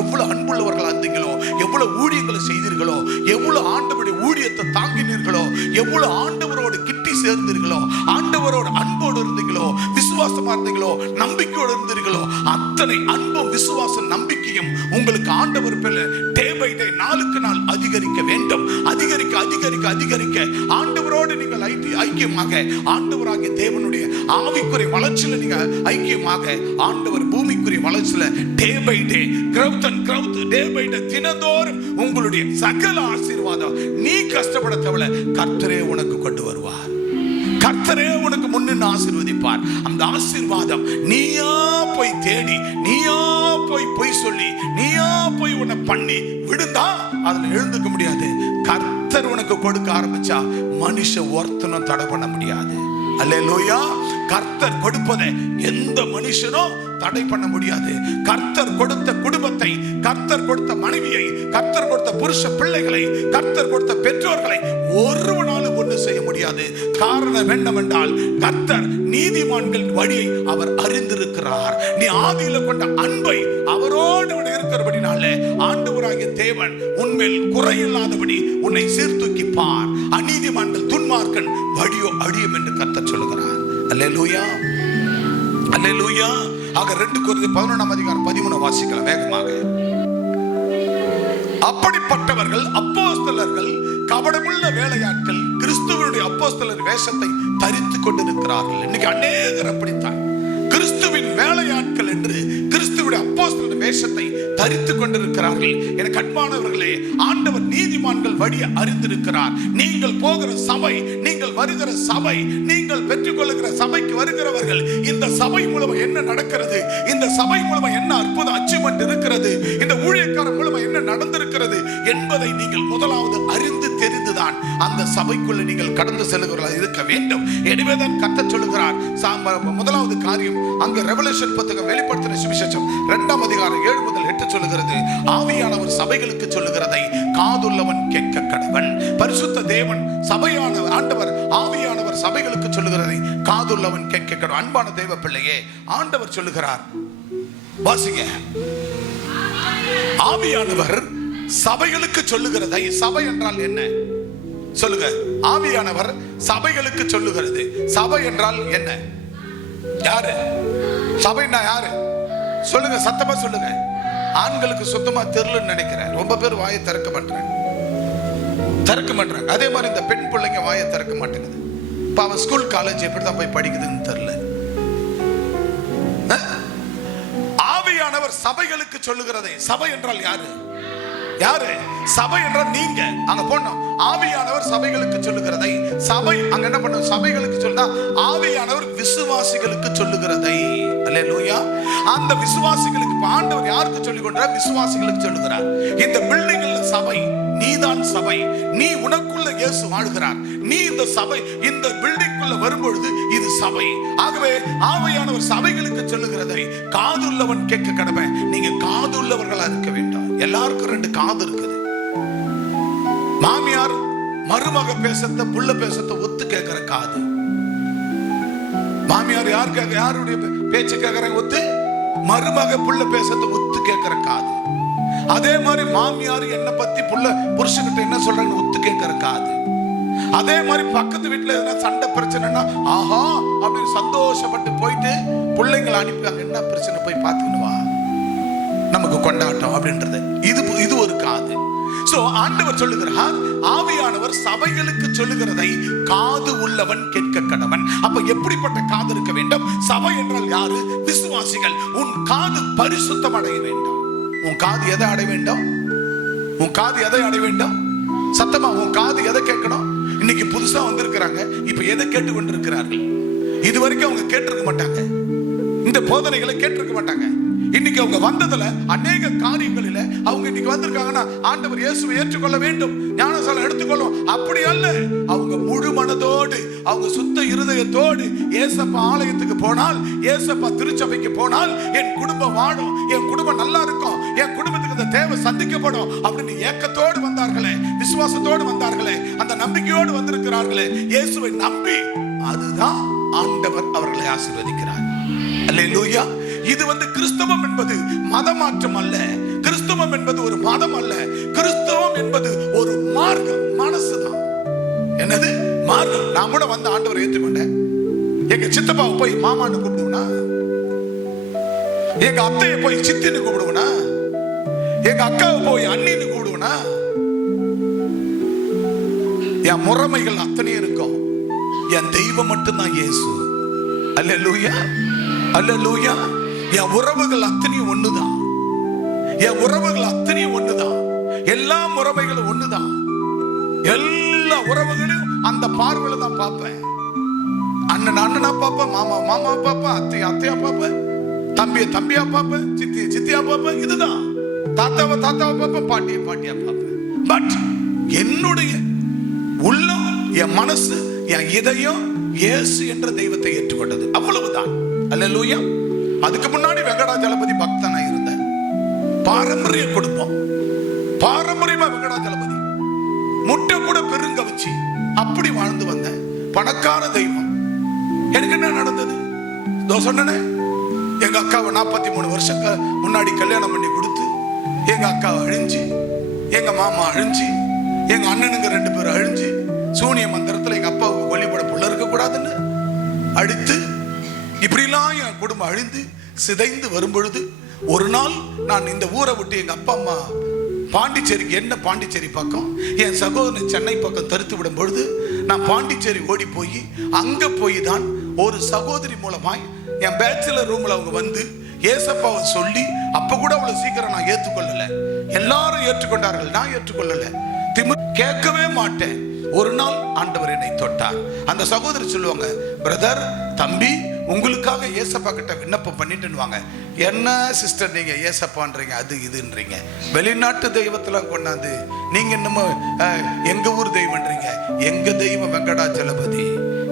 எவ்வளவு அன்புள்ளவர்களா இருந்தீங்களோ, எவ்வளவு ஊழியங்களை செய்தீர்களோ, எவ்வளவு ஆண்டவருடைய ஊழியத்தை தாங்கினீர்களோ, எவ்வளவு ஆண்டவரோடு கிட்டி சேர்ந்தீர்களோ, ஆண்டவரோடு அன்போடு இருந்தீங்களோ, விசுவாசமா இருந்தீங்களோ, நம்பிக்கையோடு இருந்தீர்களோ, அத்தனை அன்பும் விசுவாசம் நம்பிக்கையும் உங்களுக்கு ஆண்டவர் பேர்ல டே பை டே, நாளுக்கு நாள் அதிகரிக்க வேண்டும். அதிகரிக்க அதிகரிக்க அதிகரிக்க ஆண்டவரோடு நீங்கள் ஐக்கியமாக, ஆண்டவராகிய தேவனுடைய ஆவிக்குரிய வளர்ச்சியில நீங்க ஐக்கியமாக, ஆண்டவர் பூமிக்குரிய வளர்ச்சியில day by day growth and growth, day by day தினந்தோறும் உங்களுடைய சகல ஆசீர்வாதம் நீ கஷ்டப்பட தேவையில்லை, கர்த்தரே உனக்கு கொண்டு வருவார். கர்த்தரே உனக்கு முன்னின்று ஆசீர்வதிப்பார். அந்த ஆசீர்வாதம் நீயா போய் தேடி, நீயா போய் சொல்லி, நீயா போய் உன்னை பண்ணி விடுந்தா அதுல எழுந்துக்க முடியாது. கர்த்தர் உனக்கு கொடுக்க ஆரம்பிச்சா மனுஷன் ஒருத்தனும் தடை பண்ண முடியாது. அல்லேலூயா. கர்த்தர் கொடுப்பதை எந்த மனுஷனும் தடை பண்ண முடியாது. கர்த்தர் கொடுத்த குடும்பத்தை, கர்த்தர் கொடுத்த மனைவியை, கர்த்தர் கொடுத்த புருஷ பிள்ளைகளை, கர்த்தர் கொடுத்த பெற்றோர்களை ஒருவனாலும் ஒன்று செய்ய முடியாது. காரணம் என்னவென்றால் கர்த்தர் நீதிமான்கள் வழியை அவர் அறிந்திருக்கிறார். நீ ஆதியில கொண்ட அன்பை அவரோடு இருக்கிறபடினாலே ஆண்டவராகிய தேவன் உன்மேல் குறையில்லாதபடி உன்னை சீர்தூக்கிப்பார். அநீதிமான்கள் துன்மார்க்கன் வழியோ அழியும் என்று கர்த்தர் சொல்லுகிறார். அல்லேலூயா, அல்லேலூயா. ஆக 2 கொரிந்தியர் 11:13 வாசிக்கலாம் வேகமாக. அப்படிப்பட்டவர்கள் அப்போஸ்தலர்கள், கபடமுள்ள வேலையாட்கள், கிறிஸ்துவனுடைய அப்போஸ்தலர் வேஷத்தை தரித்துக் கொண்டிருக்கிறார்கள். இன்னைக்கு அநேகர் அப்படித்தான் கிறிஸ்துவின் வேலையாட்கள் என்று கிறிஸ்துவுடைய அப்போஸ்தலர் வேஷத்தை தரித்துக் கொண்டிருக்கிறார்கள். எனக்கு அன்பானவர்களே, ஆண்டவர் நீதிமான்கள் வழி அறிந்திருக்கிறார். நீங்கள் போகிற சபை, நீங்கள் வருகிற சபை, நீங்கள் பெற்றுக்கொள்ளுகிற சபைக்கு வருகிறவர்கள், இந்த சபை மூலமா என்ன நடக்கிறது, இந்த சபை மூலமா என்ன அற்புத அச்சீவ்மெண்ட் இருக்கிறது, இந்த ஊழியக்காரர் மூலமா என்ன நடந்திருக்கிறது என்பதை நீங்கள் முதலாவது அறிந்து தெரிந்துதான் அந்த சபைக்குள்ள நீங்கள் கடந்து செல்லுகிறவர்களாக இருக்க வேண்டும். எனவேதான் கர்த்தர் சொல்லுகிறார், முதலாவது காரியம் அங்க ரெவலேஷன் புத்தகம் வெளிப்படுத்தின சுவிசேஷம் 2ஆம் அதிகாரம் 7 முதல் 8 சொல்லுகிறது, ஆவியானவர் சபைகளுக்கு சொல்லுகிறதை காதுள்ளவன் கேட்க கடவன். பரிசுத்த தேவன், சபையான ஆண்டவர், ஆவியானவர் சபைகளுக்கு சொல்லுகிறதை காதுள்ளவன் கேட்க கடவன். அன்பான தேவ பிள்ளையே, ஆண்டவர் சொல்லுகிறார், வாசிங்க. ஆவியானவர் சபைகளுக்கு சொல்லுகிறதை, சபை என்றால் என்ன சொல்லுங்க? ஆவியானவர் சபைகளுக்கு சொல்லுகிறது. சபை என்றால் என்ன? யாரு? சபைன்னா யாரு சொல்லுங்க, சத்தமா சொல்லுங்க. ஆண்களுக்கு சுத்தமா தெரியலன்னு நினைக்கிறேன். ரொம்ப பேர் வாயை திறக்க மாட்டாங்க. அதே மாதிரி இந்த பெண் பிள்ளைங்க வாயை திறக்க மாட்டேங்குது. இப்ப அவன் ஸ்கூல் காலேஜ் எப்படிதான் போய் படிக்குதுன்னு தெரியல. ஆவியானவர் சபைகளுக்கு சொல்லுகிறதை, சபை என்றால் யாரு? சபை என்றால் நீங்க அங்க போனோம். ஆவியானவர் சபைகளுக்கு சொல்லுகிறதை, சபை அங்க என்ன பண்ணும்? சபைகளுக்கு சொல்லுதா. ஆவியானவர் விசுவாசிகளுக்கு சொல்லுகிறதை. அல்லேலூயா. அந்த விசுவாசிகளுக்கு ஆண்டவர் யாருக்கு சொல்லிக் கொண்டார்? விசுவாசிகளுக்கு சொல்லுகிறார். இந்த பில்டிங்ல சபை, நீதான் சபை. நீ உனக்குள்ள இயேசு வாழ்கிறார். நீ இந்த சபை, இந்த பில்டிங்குள்ள வரும்பொழுது இது சபை. ஆகவே ஆவியானவர் சபைகளுக்கு சொல்லுகிறதை காதுள்ளவன் கேட்க கடமை. நீங்க காதுள்ளவர்களா இருக்க வேண்டும். எல்லாருக்கும் 2 காது இருக்குது. மாமியார் மருமக பேசத்த, புள்ள பேசத்த ஒத்து கேட்கிற காது. மாமியார் யாருடைய பேச்சு கேட்கறாங்க? ஒத்து. மருமக புள்ள பேசத்த ஒத்து கேட்கிற காது. அதே மாதிரி மாமியார் என்ன பத்தி புருஷன்கிட்ட என்ன சொல்றாங்க ஒத்து கேட்கிற காது. அதே மாதிரி பக்கத்து வீட்டுல எதனா சண்டை பிரச்சனைனா ஆஹா அப்படின்னு சந்தோஷப்பட்டு போயிட்டு பிள்ளைங்களை அனுப்பிவாங்க. என்ன பிரச்சனை போய் பார்த்துக்கணும் வா, நமக்கு கொண்டாட்டம் அப்படின்றது. இது ஒரு காது. சோ ஆண்டவர் சொல்லுகிறார், ஆவியானவர் சபைகளுக்கு சொல்லுகிறதை காது உள்ளவன் கேட்க கடவன். அப்ப எப்படிப்பட்ட காது இருக்க வேண்டும்? சபை என்றால் யாரு? விசுவாசிகள். உன் காது பரிசுத்தம் அடைய வேண்டும். உன் காது எதை அடைய வேண்டும்? உன் காது எதை அடைய வேண்டும்? சத்தமா உன் காது எதை கேட்கணும்? இன்னைக்கு புதுசா வந்திருக்கிறாங்க, இப்ப எதை கேட்டு கொண்டிருக்கிறார்கள்? இது வரைக்கும் அவங்க கேட்டிருக்க மாட்டாங்க, இந்த போதனைகளை கேட்டிருக்க மாட்டாங்க. இன்னைக்கு அவங்க வந்ததுல அநேக காரியங்களில அவங்க இன்னைக்கு வந்திருக்காங்கன்னா ஆண்டவர் இயேசுவை ஏற்றுக்கொள்ள வேண்டும், ஞானசாலம் எடுத்துக்கொள்ளும். அப்படி அல்ல, அவங்க முழு மனதோடு, அவங்க சுத்த இருதயத்தோடு ஏசப்பா ஆலயத்துக்கு போனால், ஏசப்பா திருச்சபைக்கு போனால் என் குடும்பம் வாழும், என் குடும்பம் நல்லா இருக்கும், என் குடும்பத்துக்கு இந்த தேவை சந்திக்கப்படும் அப்படின்னு ஏக்கத்தோடு வந்தார்களே, விசுவாசத்தோடு வந்தார்களே, அந்த நம்பிக்கையோடு வந்திருக்கிறார்களே, இயேசுவை நம்பி, அதுதான் ஆண்டவர் அவர்களை ஆசீர்வதிக்கிறார். அல்லேலூயா. இது கிறிஸ்தவம் என்பது மதமாற்றம் அல்ல. கிறிஸ்தவம் என்பது ஒரு மதம் அல்ல. கிறிஸ்தவம் என்பது ஒரு மார்க்கம், மனசுதான். என்னது மார்க்கம்? நான் கூட வந்து ஆண்டவரை ஏற்றுக்கொண்டேன். எங்க சித்தப்பாவை போய் மாமான்னு கூப்பிடுவனா? எங்க அத்தையை போய் சித்தின்னு கூப்பிடுவனா? எங்க அக்காவை போய் அண்ணின்னு கூப்பிடுவனா? என் முறைமைகள் அத்தனை இருக்கும். என் தெய்வம் மட்டும்தான் இயேசு. அல்லேலூயா, அல்லேலூயா. என் உறவுகள் அத்தனையும் ஒண்ணுதான். என் உறவுகள் அத்தனையும் ஒண்ணுதான். எல்லா முறைமைகளும் ஒண்ணுதான். எல்லா உறவுகளையும் அந்த பார்வையில தான் பார்ப்பேன். அண்ணன் அண்ணனா பார்ப்பேன், மாமா மாமா பார்ப்பேன், அத்தையா பார்ப்பேன், தம்பியை தம்பியா பார்ப்பேன், சித்தியா பார்ப்பேன். இதுதான். தாத்தாவை பார்ப்பேன், பாட்டியா பார்ப்பேன். பட் என்னுடைய உள்ளம், என் மனசு, என் இதயம் இயேசு என்ற தெய்வத்தை ஏற்றுக்கொண்டது. அவ்வளவுதான். அல்லேலூயா. அதுக்கு முன்னாடி வெங்கடாஜலபதி பக்தனா இருந்த பாரம்பரிய குடும்பம், பாரம்பரியமா வெங்கடாஜலபதி முட்டை கூட பெருங்க வச்சு அப்படி வாழ்ந்து வந்த பணக்கார தெய்வம். எனக்கு என்ன நடந்தது? சொன்னே, எங்க அக்காவை 43 வருஷம் முன்னாடி கல்யாணம் பண்ணி கொடுத்து எங்க அக்காவை அழிஞ்சு, எங்க மாமா அழிஞ்சு, எங்க அண்ணனுங்க 2 பேரும் அழிஞ்சு, சூனிய மந்திரத்துல எங்க அப்பாவுக்கு கொல்லிப்பட புள்ள இருக்க கூடாதுன்னு அடித்து, இப்படிலாம் என் குடும்பம் அழிந்து சிதைந்து வரும்பொழுது, ஒரு நாள் நான் இந்த ஊரை விட்டு எங்க அப்பா அம்மா பாண்டிச்சேரிக்கு, என்ன பாண்டிச்சேரி பக்கம், என் சகோதரன் சென்னை பக்கம் தடுத்து விடும் பொழுது நான் பாண்டிச்சேரி ஓடி போய் அங்க போய் தான் ஒரு சகோதரி மூலமாய் என் பேச்சுலர் ரூம்ல அவங்க வந்து ஏசப்பாவை சொல்லி, அப்ப கூட அவ்வளவு சீக்கிரம் நான் ஏற்றுக்கொள்ளல. எல்லாரும் ஏற்றுக்கொண்டார்கள், நான் ஏற்றுக்கொள்ளல. கேட்கவே மாட்டேன். ஒரு நாள் ஆண்டவர் என்னை தொட்டார். அந்த சகோதரி சொல்லுவாங்க, பிரதர், தம்பி, உங்களுக்காக ஏசப்பா கிட்ட விண்ணப்பம் பண்ணிட்டுன்னு வாங்க. என்ன சிஸ்டர் நீங்க ஏசப்பான்றீங்க, அது இதுன்றீங்க, வெளிநாட்டு தெய்வத்தெல்லாம் கொண்டாந்து நீங்க என்னமோ எங்க ஊர் தெய்வம்ன்றீங்க. எங்க தெய்வம் வெங்கடாஜலபதி,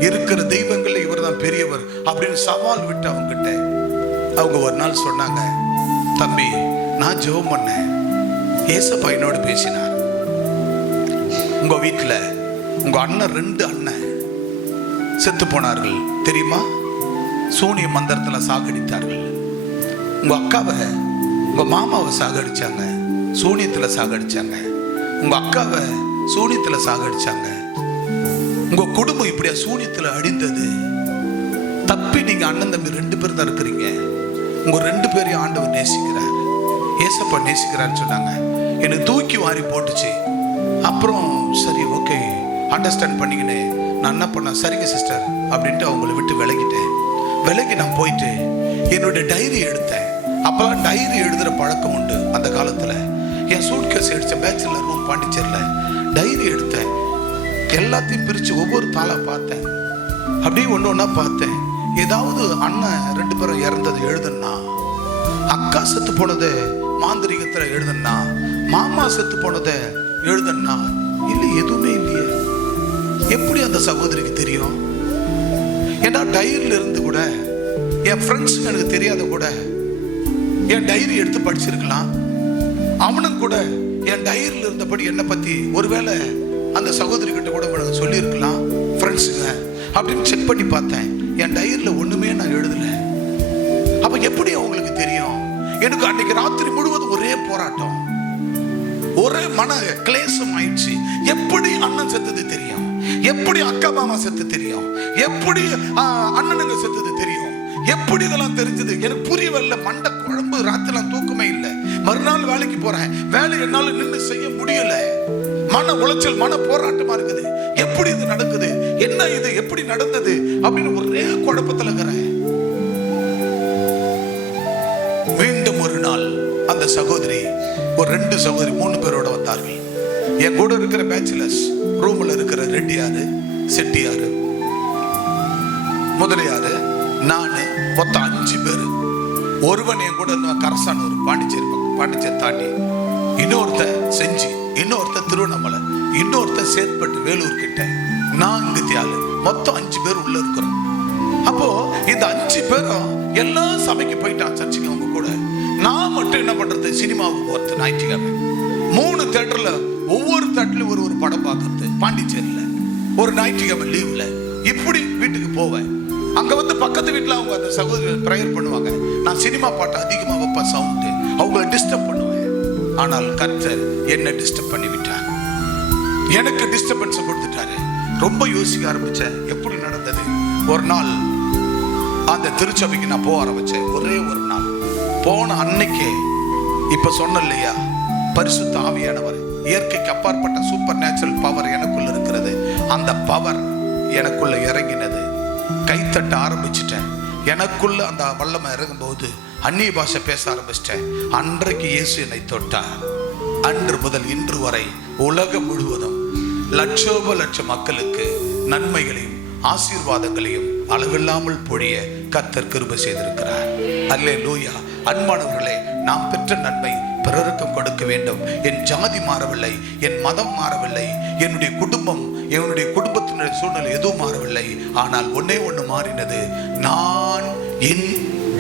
இருக்கிற தெய்வங்கள்ல இவர் தான் பெரியவர் அப்படின்னு சவால் விட்டு அவங்க கிட்ட. அவங்க ஒரு நாள் சொன்னாங்க, தம்பி, நான் ஜெபம் பண்ணேன், ஏசப்பா என்னோடு பேசினார். உங்க வீட்டுல உங்க அண்ணன் 2 அண்ணன் செத்து போனார்கள் தெரியுமா? சூனிய மந்திரத்துல சாகடித்தார்கள். உங்க அக்காவை, உங்க மாமாவை சாகடிச்சாங்க, சூனியத்துல சாகடிச்சாங்க. உங்க அக்காவை சூனியத்துல சாகடிச்சாங்க. உங்க குடும்பம் இப்படியா சூனியத்துல அடிந்தது. தப்பி நீங்க அண்ணன் தம்பி 2 பேர் தான் இருக்கிறீங்க. உங்க 2 பேரையும் ஆண்டவர் நேசிக்கிறார், ஏசப்பா நேசிக்கிறான்னு சொன்னாங்க. எனக்கு தூக்கி வாரி போட்டுச்சு. அப்புறம் சரி ஓகே அண்டர்ஸ்டாண்ட் பண்ணிக்கினே நான் என்ன பண்ணேன், சரிங்க சிஸ்டர் அப்படின்ட்டு அவங்கள விட்டு விலகி நான் போயிட்டு என்னோட டைரி எடுத்தேன். அப்பெல்லாம் டைரி எழுதுகிற பழக்கம் உண்டு அந்த காலத்தில். என் சூட்கேஸ் எடுத்தேன், பேச்சுலர் ரூம் பாண்டிச்சேரியில் டைரி எடுத்தேன். எல்லாத்தையும் பிரித்து ஒவ்வொரு தாளாக பார்த்தேன். அப்படியே ஒன்று ஒன்றா பார்த்தேன். ஏதாவது அண்ணன் 2 பேரும் இறந்தது எழுதுனா, அக்கா செத்து போனதை மாந்திரிகத்தில் எழுதுனா, மாமா செத்து போனதை எழுதுனா, இல்லை எதுவுமே இல்லையே. எப்படி அந்த சகோதரிக்கு தெரியும்? ஏன்னா டைரியில் இருந்து கூட என் ஃப்ரெண்ட்ஸுக்கு எனக்கு தெரியாத கூட என் டைரி எடுத்து படிச்சிருக்கலாம். அவனும் கூட என் டைரியில் இருந்தபடி என்னை பற்றி ஒருவேளை அந்த சகோதரி கிட்ட கூட சொல்லியிருக்கலாம் ஃப்ரெண்ட்ஸுங்க அப்படின்னு செக் பண்ணி பார்த்தேன். என் டைரியில் ஒன்றுமே நான் எழுதலை. அப்போ எப்படி அவங்களுக்கு தெரியும்? எனக்கு அன்னைக்கு ராத்திரி முழுவதும் ஒரே போராட்டம், ஒரே மன கிளேசம் ஆயிடுச்சு. எப்படி அண்ணன் செத்தது தெரியும்? எப்படி அக்கா மாமா செத்து தெரியும்? எப்படி அண்ணனுங்க செத்தது தெரியும்? எப்படி இதெல்லாம் தெரிஞ்சது? எனக்கு புரியவில்லை. மண்டை குழம்பு, ராத்திரி தூக்கமே இல்லை. மறுநாள் வேலைக்கு போறேன், வேலை என்னால நின்று செய்ய முடியல. மன உளைச்சல், மன போராட்டமா இருக்குது. எப்படி இது நடக்குது? என்ன இது? எப்படி நடந்தது அப்படின்னு ஒரே குழப்பத்தில் இருக்கிறேன். மீண்டும் ஒரு நாள் அந்த சகோதரி, ஒரு 2 சகோதரி 3 பேரோட வந்தார்கள். என் கூட இருக்கிற பேச்சுலர்ஸ் ரூம்ல இருக்கிற ரெட்டியாரு, செட்டியாரு, முதலியாரு, நானு, மொத்தம் 5 பேர். ஒருவன் என் கூட கரசானூர், பாண்டிச்சேரி தாண்டி, இன்னொருத்த செஞ்சி, இன்னொருத்த திருவண்ணாமலை, இன்னொருத்த சேத்பட்டு வேலூர் கிட்ட, நான் இங்கத்தியாலு. மொத்தம் 5 பேர் உள்ள இருக்கிறோம். அப்போ இந்த 5 பேரும் எல்லாம் சபைக்கு போயிட்டான், சர்ச்சுக்கு அவங்க கூட. நான் மட்டும் என்ன பண்றது? சினிமாவுக்கு போறது. ஞாயிற்றுக்கிழமை 3 தியேட்டர்ல, ஒவ்வொரு தியேட்டர்ல ஒரு படம் பார்க்கறது. பாண்டிச்சேரியில ஒரு ஞாயிற்றுக்கிழமை லீவ்ல இப்படி வீட்டுக்கு போவேன். அங்க வந்து பக்கத்து வீட்டுல அவங்க அந்த சகோதரி பிரேயர் பண்ணுவாங்க. நான் சினிமா பாட்டு அதிகமா வைப்பேன், சவுண்டு, அவங்கள டிஸ்டர்ப் பண்ணுவேன். ஆனால் கர்த்தர் என்ன டிஸ்டர்ப் பண்ணி விட்டார். எனக்கு டிஸ்டர்பன்ஸ் கொடுத்துட்டாரு. ரொம்ப யோசிக்க ஆரம்பிச்சேன், எப்படி நடந்தது. ஒரு நாள் அந்த திருச்சபைக்கு நான் போக ஆரம்பிச்சேன். ஒரே ஒரு நாள் போன அன்னைக்கே, இப்ப சொன்ன இல்லையா, பரிசுத்த ஆவியானவர், இயற்கைக்கு அப்பாற்பட்ட சூப்பர் நேச்சுரல் பவர் எனக்குள்ள இருக்கிறது. அந்த பவர் எனக்குள்ள இறங்கினது. கைத்தட்ட ஆரம்பிச்சிட்டேன். எனக்குள்ள அந்த வல்லமை இறங்கும் போது அந்நிய பாஷை பேச ஆரம்பிச்சிட்டேன். அன்றைக்கு இயேசு என்னை தொட்டார். அன்று முதல் இன்று வரை உலகம் முழுவதும் லட்சோப மக்களுக்கு நன்மைகளையும் ஆசீர்வாதங்களையும் அளவில்லாமல் பொழிய கர்த்தர் கிருபை செய்திருக்கிறார். அல்லேலூயா. அன்பானவர்களே, நாம் பெற்ற நன்மை பிறருக்கும் கொடுக்க வேண்டும். என் ஜாதி மாறவில்லை, என் மதம் மாறவில்லை, என்னுடைய குடும்பம், என்னுடைய குடும்பத்தினுடைய சூழ்நிலை எதுவும் மாறவில்லை. ஆனால் ஒன்னே ஒன்று மாறினது. நான் என்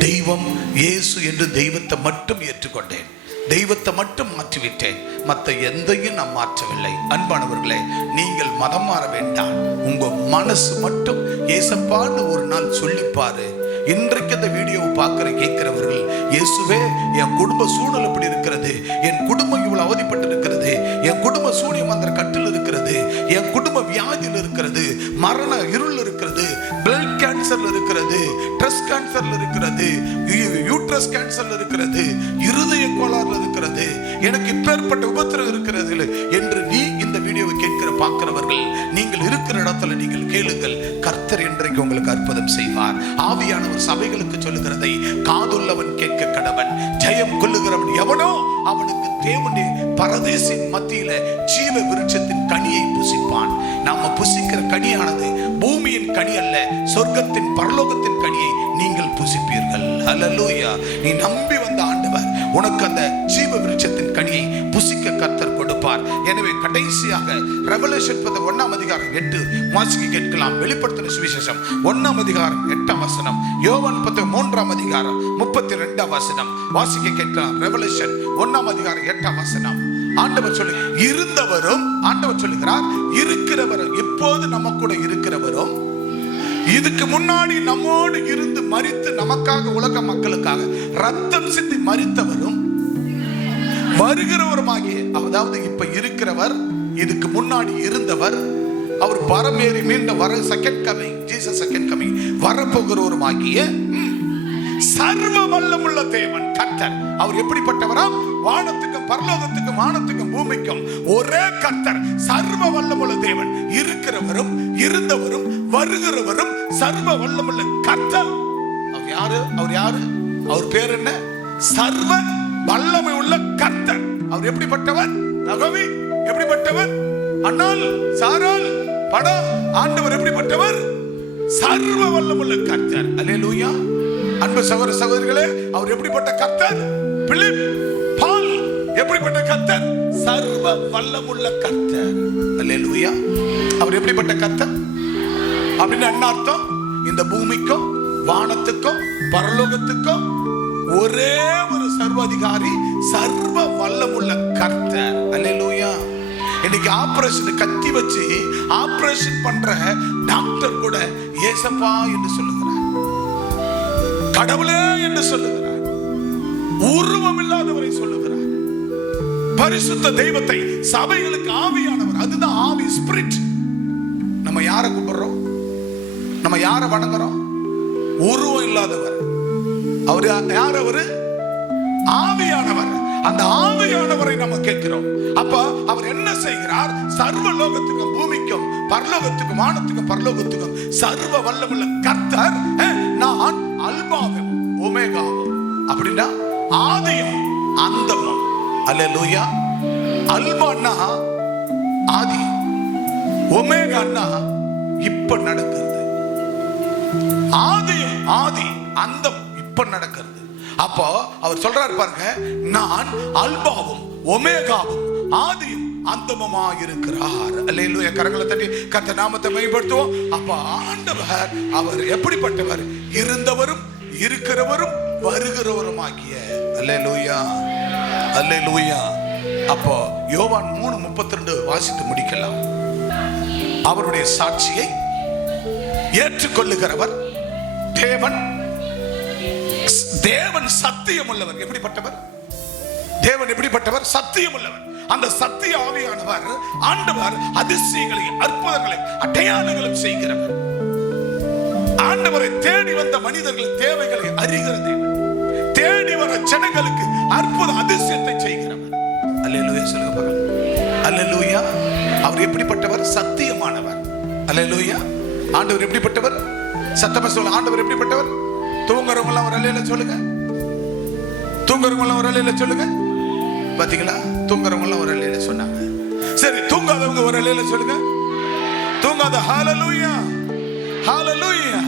தெய்வம் இயேசு என்று தெய்வத்தை மட்டும் ஏற்றுக்கொண்டேன். தெய்வத்தை மட்டும் மாற்றிவிட்டேன். மற்ற எந்தையும் நான் மாற்றவில்லை. அன்பானவர்களே, நீங்கள் மதம் மாற வேண்டாம். உங்க மனசு மட்டும் ஏசப்பான்னு ஒரு நாள் சொல்லிப்பாரு. இன்றைக்கு அந்த வீடியோவை பார்க்கிற கேட்கிறவர்கள், இயேசுவே, என் குடும்ப சூழல் எப்படி இருக்கிறது, என் குடும்பம் இவ்வளவு அவதிப்பட்டு இருக்கிறது, என் குடும்ப சூனியம் அந்த கட்டில் இருக்கிறது, என் குடும்ப வியாதியில் இருக்கிறது, மரண இருள் இருக்கிறது, பிளட் கேன்சர்ல இருக்கிறது, பிரஸ்ட் கேன்சர்ல இருக்கிறது, யூட்ரஸ் கேன்சர்ல இருக்கிறது, இருதய கோளாறுல இருக்கிறது, எனக்கு இப்பேற்பட்ட உபத்திரம் இருக்கிறது என்று நீ இந்த வீடியோவை கேட்கிற பார்க்கிறவர்கள், நீங்கள் இருக்கிற இடத்துல நீங்கள் கேளுங்கள். கர்த்தர் இன்றைக்கு உங்களுக்கு அற்புதம் செய்வார். ஆவியானவர் சபைகளுக்கு சொல்லுகிறதை காதுள்ளவன் கேட்க கடவன். ஜெயம் கொள்ளுகிறவன் எவனோ அவனுக்கு தேவனுடைய பரதேசின் மத்தியில ஜீவ விருட்சத்தின் கனியை புசிப்பான். நாம புசிக்கிற கனியானது பூமியின் கனி அல்ல, சொர்க்கத்தின் பரலோகத்தின் கனியை நீங்கள் புசிப்பீர்கள். அல்லேலூயா. நீ நம்பி வந்த ஆண்டவர் உனக்கு அந்த ஜீவ விருட்சத்தின் கனியை புசிக்க கர்த்தர் கொடுப்பார். எனவே கடைசியாக ரெவலேஷன் 1:8 வாசிக்க கேட்கலாம். வெளிப்படுத்தின சுவிசேஷம் 1:8 யோவான் 3:32 வாசிக்க கேட்கலாம். ரெவலேஷன் 1:8 ஆண்டவர் சொல்லு இருந்தவரும், ஆண்டவர் சொல்லுகிறார் இருக்கிறவரும், இப்போது நம்ம கூட இருக்கிறவரும், இதுக்கு முன்னாடி நம்மோடு இருந்து மரித்து நமக்காக உலக மக்களுக்காக ரத்தம் சிந்தி மரித்தவரும் வருகிறவருமாகிய, அதாவது இப்ப இருக்கிறவர், இதுக்கு முன்னாடி இருந்தவர், அவர் பரமேறி மீண்டும் வர second coming, Jesus second coming வரப்போகிறவருமாகிய சர்வ வல்லமுள்ள தேவன் கர்த்தர். அவர் எப்படிப்பட்டவராம்? வானத்துக்கும் பரலோகத்துக்கும் வானத்துக்கும் பூமிக்கும் ஒரே கர்த்தர், சர்வ வல்லமுள்ள தேவன், இருக்கிறவரும் இருந்தவரும் வருகிறவரும் சர்வ வல்லமுள்ள கர்த்தர். அவர் யாரு? அவர் யாரு? அவர் பேர் என்ன? சர்வ வல்லமை உள்ள கர்த்தர். அவர் எப்படிப்பட்டவர்? நகவி எப்படிப்பட்டவர்? அண்ணால் சாரால் படம் ஆண்டவர் எப்படிப்பட்டவர்? சர்வ வல்லமுள்ள கர்த்தர். அல்லேலூயா. அன்பு சகோதர சகோதரிகளே, அவர் எப்படிப்பட்ட கர்த்தர்? பிலிப் பால் எப்படிப்பட்ட கர்த்தர்? சர்வ வல்லமுள்ள கர்த்தர். அல்லேலூயா. அவர் எப்படிப்பட்ட கர்த்தர் அப்படின்னு என்ன அர்த்தம்? இந்த பூமிக்கும் வானத்துக்கும் பரலோகத்துக்கும் ஒரே ஒரு சர்வாதிகாரி, சர்வ வல்லமுள்ள கர்த்தர். அல்லேலூயா. இன்னைக்கு ஆபரேஷன் கத்தி வச்சு ஆபரேஷன் பண்ற டாக்டர் கூட ஏசப்பா என்று சொல்லுகிறார், கடவுளே என்று சொல்லுகிறார், உருவம் இல்லாதவரை சொல்லுகிறார், பரிசுத்த தெய்வத்தை, சபைகளுக்கு ஆவியானவர். அதுதான் ஆவி, ஸ்பிரிட். நம்ம யாரை கும்பிடுறோம்? நம்ம யாரை வணங்குறோம்? உருவம் இல்லாதவர். அவர் யார்? அவரு ஆவியானவர். அந்த ஆவியானவரை நம்ம கேட்கிறோம். அப்ப அவர் என்ன செய்கிறார்? சர்வ லோகத்துக்கும் பூமிக்கும் பரலோகத்துக்கும் வானத்துக்கும் பரலோகத்துக்கும் சர்வ வல்லமுள்ள கர்த்தர். நான் அல்பாவும் ஒமேகாவும், அப்படின்னா ஆதியும் அந்தமும். அல்லேலூயா. அல்பான்னா ஆதி, ஒமேகான்னா இப்ப நடக்கிறது. ஆதியும் ஆதி, அந்தம் இப்ப நடக்கிறது. அப்போ அவர் சொல்றாரு பாருங்க, நான் அல்பாவும் ஒமேகாவும் ஆதியும் அந்தமுமா இருக்கிறார். அல்லேலூயா. கரங்களை தட்டி கர்த்தர் நாமத்தை மகிமைப்படுத்துவோம். அப்ப ஆண்டவர் அவர் எப்படிப்பட்டவர்? இருந்தவரும் இருக்கிறவரும் வருகிறவரும் ஆகிய. அல்லேலூயா, அல்லேலூயா. அப்போ யோவான் 3:32 வாசித்து முடிக்கலாம். அவருடைய சாட்சியை ஏற்றுக்கொள்ளுகிறவர் தேவன். தேவன் சத்தியம் உள்ளவர். எப்படிப்பட்டவர்? தேவன் எப்படிப்பட்டவர்? சத்தியம் உள்ளவர். அந்த சத்திய ஆவியானவர் ஆண்டவர் அதிசயங்களை, அற்புதங்களை, அடையாளங்களும் செய்கிறவர். ஆண்டவரை தேடி வந்த மனிதர்களின் தேவைகளை அறிகிற தேவன். தேடி வர ஜனங்களுக்கு அற்புத அதிசயத்தை செய்கிறவர். அல்லேலூயா. சொல்லுங்க பாருங்க. அல்லேலூயா. அவர் எப்படிப்பட்டவர்? சத்தியமானவர். அல்லேலூயா. ஆண்டவர் எப்படிப்பட்டவர்? சத்தமா சொல்லுங்க. ஆண்டவர் எப்படிப்பட்டவர்? தூங்குறவங்க ஒரு அலையில சொல்லுங்க. தூங்குறவங்க ஒரு அலையில சொல்லுங்க. பாத்தீங்களா? தூங்குறவங்க ஒரு அலையில சொன்னாங்க. சரி, தூங்காதவங்க ஒரு அலையில சொல்லுங்க. தூங்காத. ஹalleluya, ஹalleluya,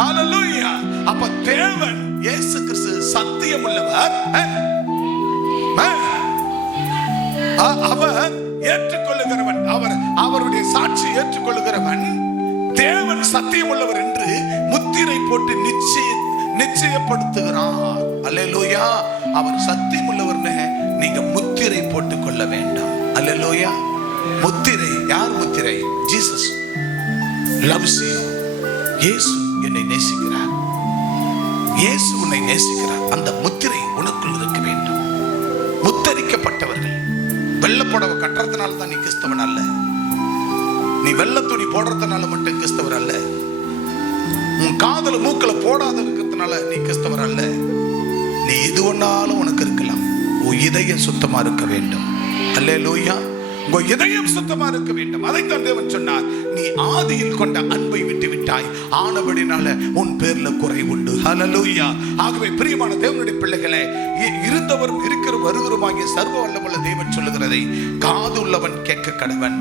ஹalleluya. அப்ப தேவன் இயேசு கிறிஸ்து சத்தியம் உள்ளவர். அவர் ஏற்றுக்கொள்ளுகிறவன். அவருடைய சாட்சி ஏற்றுக்கொள்ளுகிறவன். தேவன் சத்தியம் உள்ளவர் என்று முத்திரை போட்டு நிச்சயப்படுத்துகிறார். அல்லேலூயா. அவர் சத்தியம் உள்ளவர்னு நீங்க முத்திரை போட்டுக் கொள்ள வேண்டும். அல்லேலூயா. முத்திரை. யார் முத்திரை? Jesus loves you. இயேசு என்னை நேசிக்கிறார். இயேசு உன்னை நேசிக்கிறார். அந்த முத்திரை உனக்குள் இருக்க வேண்டும். முத்தரிக்கப்பட்டவர்கள். வெள்ளப்புடவை கட்டுறதுனால தான் நீ கிறிஸ்தவன் அல்ல. நீ வெள்ளை துணி போடுறதுனால மட்டும் கிறிஸ்தவர் அல்ல. உன் காதல மூக்கல போடாத இருக்கிறதுனால நீ கிறிஸ்தவர் அல்ல. நீ இது ஒன்னாலும் உனக்கு இருக்கலாம். உன் இதயம் சுத்தமா இருக்க வேண்டும். அல்லேலூயா. உன் இதயம் சுத்தமா இருக்க வேண்டும். அதைத்தான் தேவன் சொன்னார். நீ ஆதியில் கொண்ட அன்பை விட்டு விட்டாய், ஆனபடினால உன் பேர்ல குறை உண்டு. ஹல்லேலூயா. ஆகவே பிரியமான தேவனுடைய பிள்ளைகளே, இருந்தவரும் இருக்கிற வருகிறமாகிய சர்வ வல்லமுள்ள தேவன் சொல்லுகிறதை காது உள்ளவன் கேட்க கடவன்.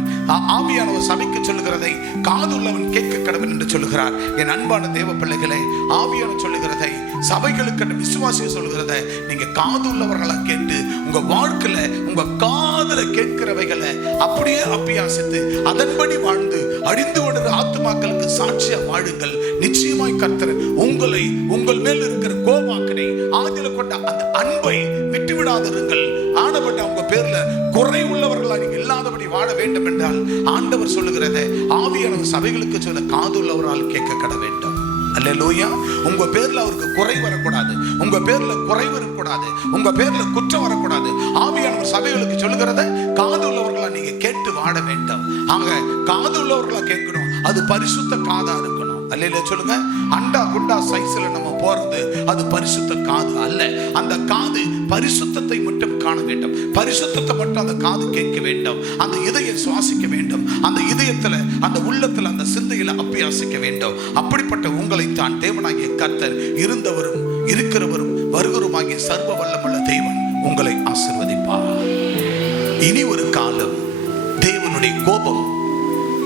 ஆவியானவர் சபைக்கு சொல்லுகிறதை காது உள்ளவன் கேட்க கடவன் என்று சொல்லுகிறார். என் அன்பான தேவ பிள்ளைகளே, ஆவியானவர் சொல்லுகிறதை சபைகளுக்கு விசுவாசிகள் சொல்லுகிறதை நீங்க காது உள்ளவர்களா கேட்டு உங்க வாழ்க்கையில உங்க காதுல கேட்கிறவைகளை அப்படியே அபியாசித்து அதன்படி வாழ்ந்து அழிந்து கொண்ட ஆத்துமாக்களுக்கு சாட்சியா வாழுங்கள். நிச்சயமாய் கர்த்தர் உங்களை, உங்கள் மேல் இருக்கிற கோபாக்கனை, ஆதில கொண்ட அந்த அன்பை விட்டுவிடாதிருங்கள். ஆனபடி உங்க பேர்ல குறை உள்ளவர்களா நீங்க இல்லாதபடி வாழ வேண்டும் என்றால் ஆண்டவர் சொல்லுகிறத ஆவியானவர் சபைகளுக்கு சொல்ல காது உள்ளவரால் கேட்க கட வேண்டும். அல்லேலூயா. உங்க பேர்ல அவருக்கு குறை வரக்கூடாது. உங்க பேர்ல குறைவு இருக்கக்கூடாது. உங்க பேர்ல குற்றம் வரக்கூடாது. ஆவியானவர் சபைகளுக்கு சொல்லுகிறத காது உள்ளவர்களா நீங்க கேட்டு வாழ வேண்டும். அங்க காது உள்ளவர்களா கேட்கணும். அது பரிசுத்த காதா இருக்கணும். அல்லேலூயா சொல்லுங்க. அண்டா குண்டா சைஸ்ல நம்ம போறது அது பரிசுத்த காது அல்ல. அந்த காது பரிசுத்தத்தை மட்டும் காண வேண்டும், பரிசுத்தத்தை மட்டும் அந்த காது கேட்க வேண்டும், அந்த இதயம் சுவாசிக்க வேண்டும், அந்த இதயத்துல அந்த உள்ளத்துல அந்த சிந்தையில அபியாசிக்க வேண்டும். அப்படிப்பட்ட உங்களைத்தான் தேவனாகிய கர்த்தர் இருந்தவரும் இருக்கிறவரும் வருகிறவருமாகிய சர்வ வல்லமுள்ள தேவன் உங்களை ஆசீர்வதிப்பார். இனி ஒரு காலம் தேவனுடைய கோபம்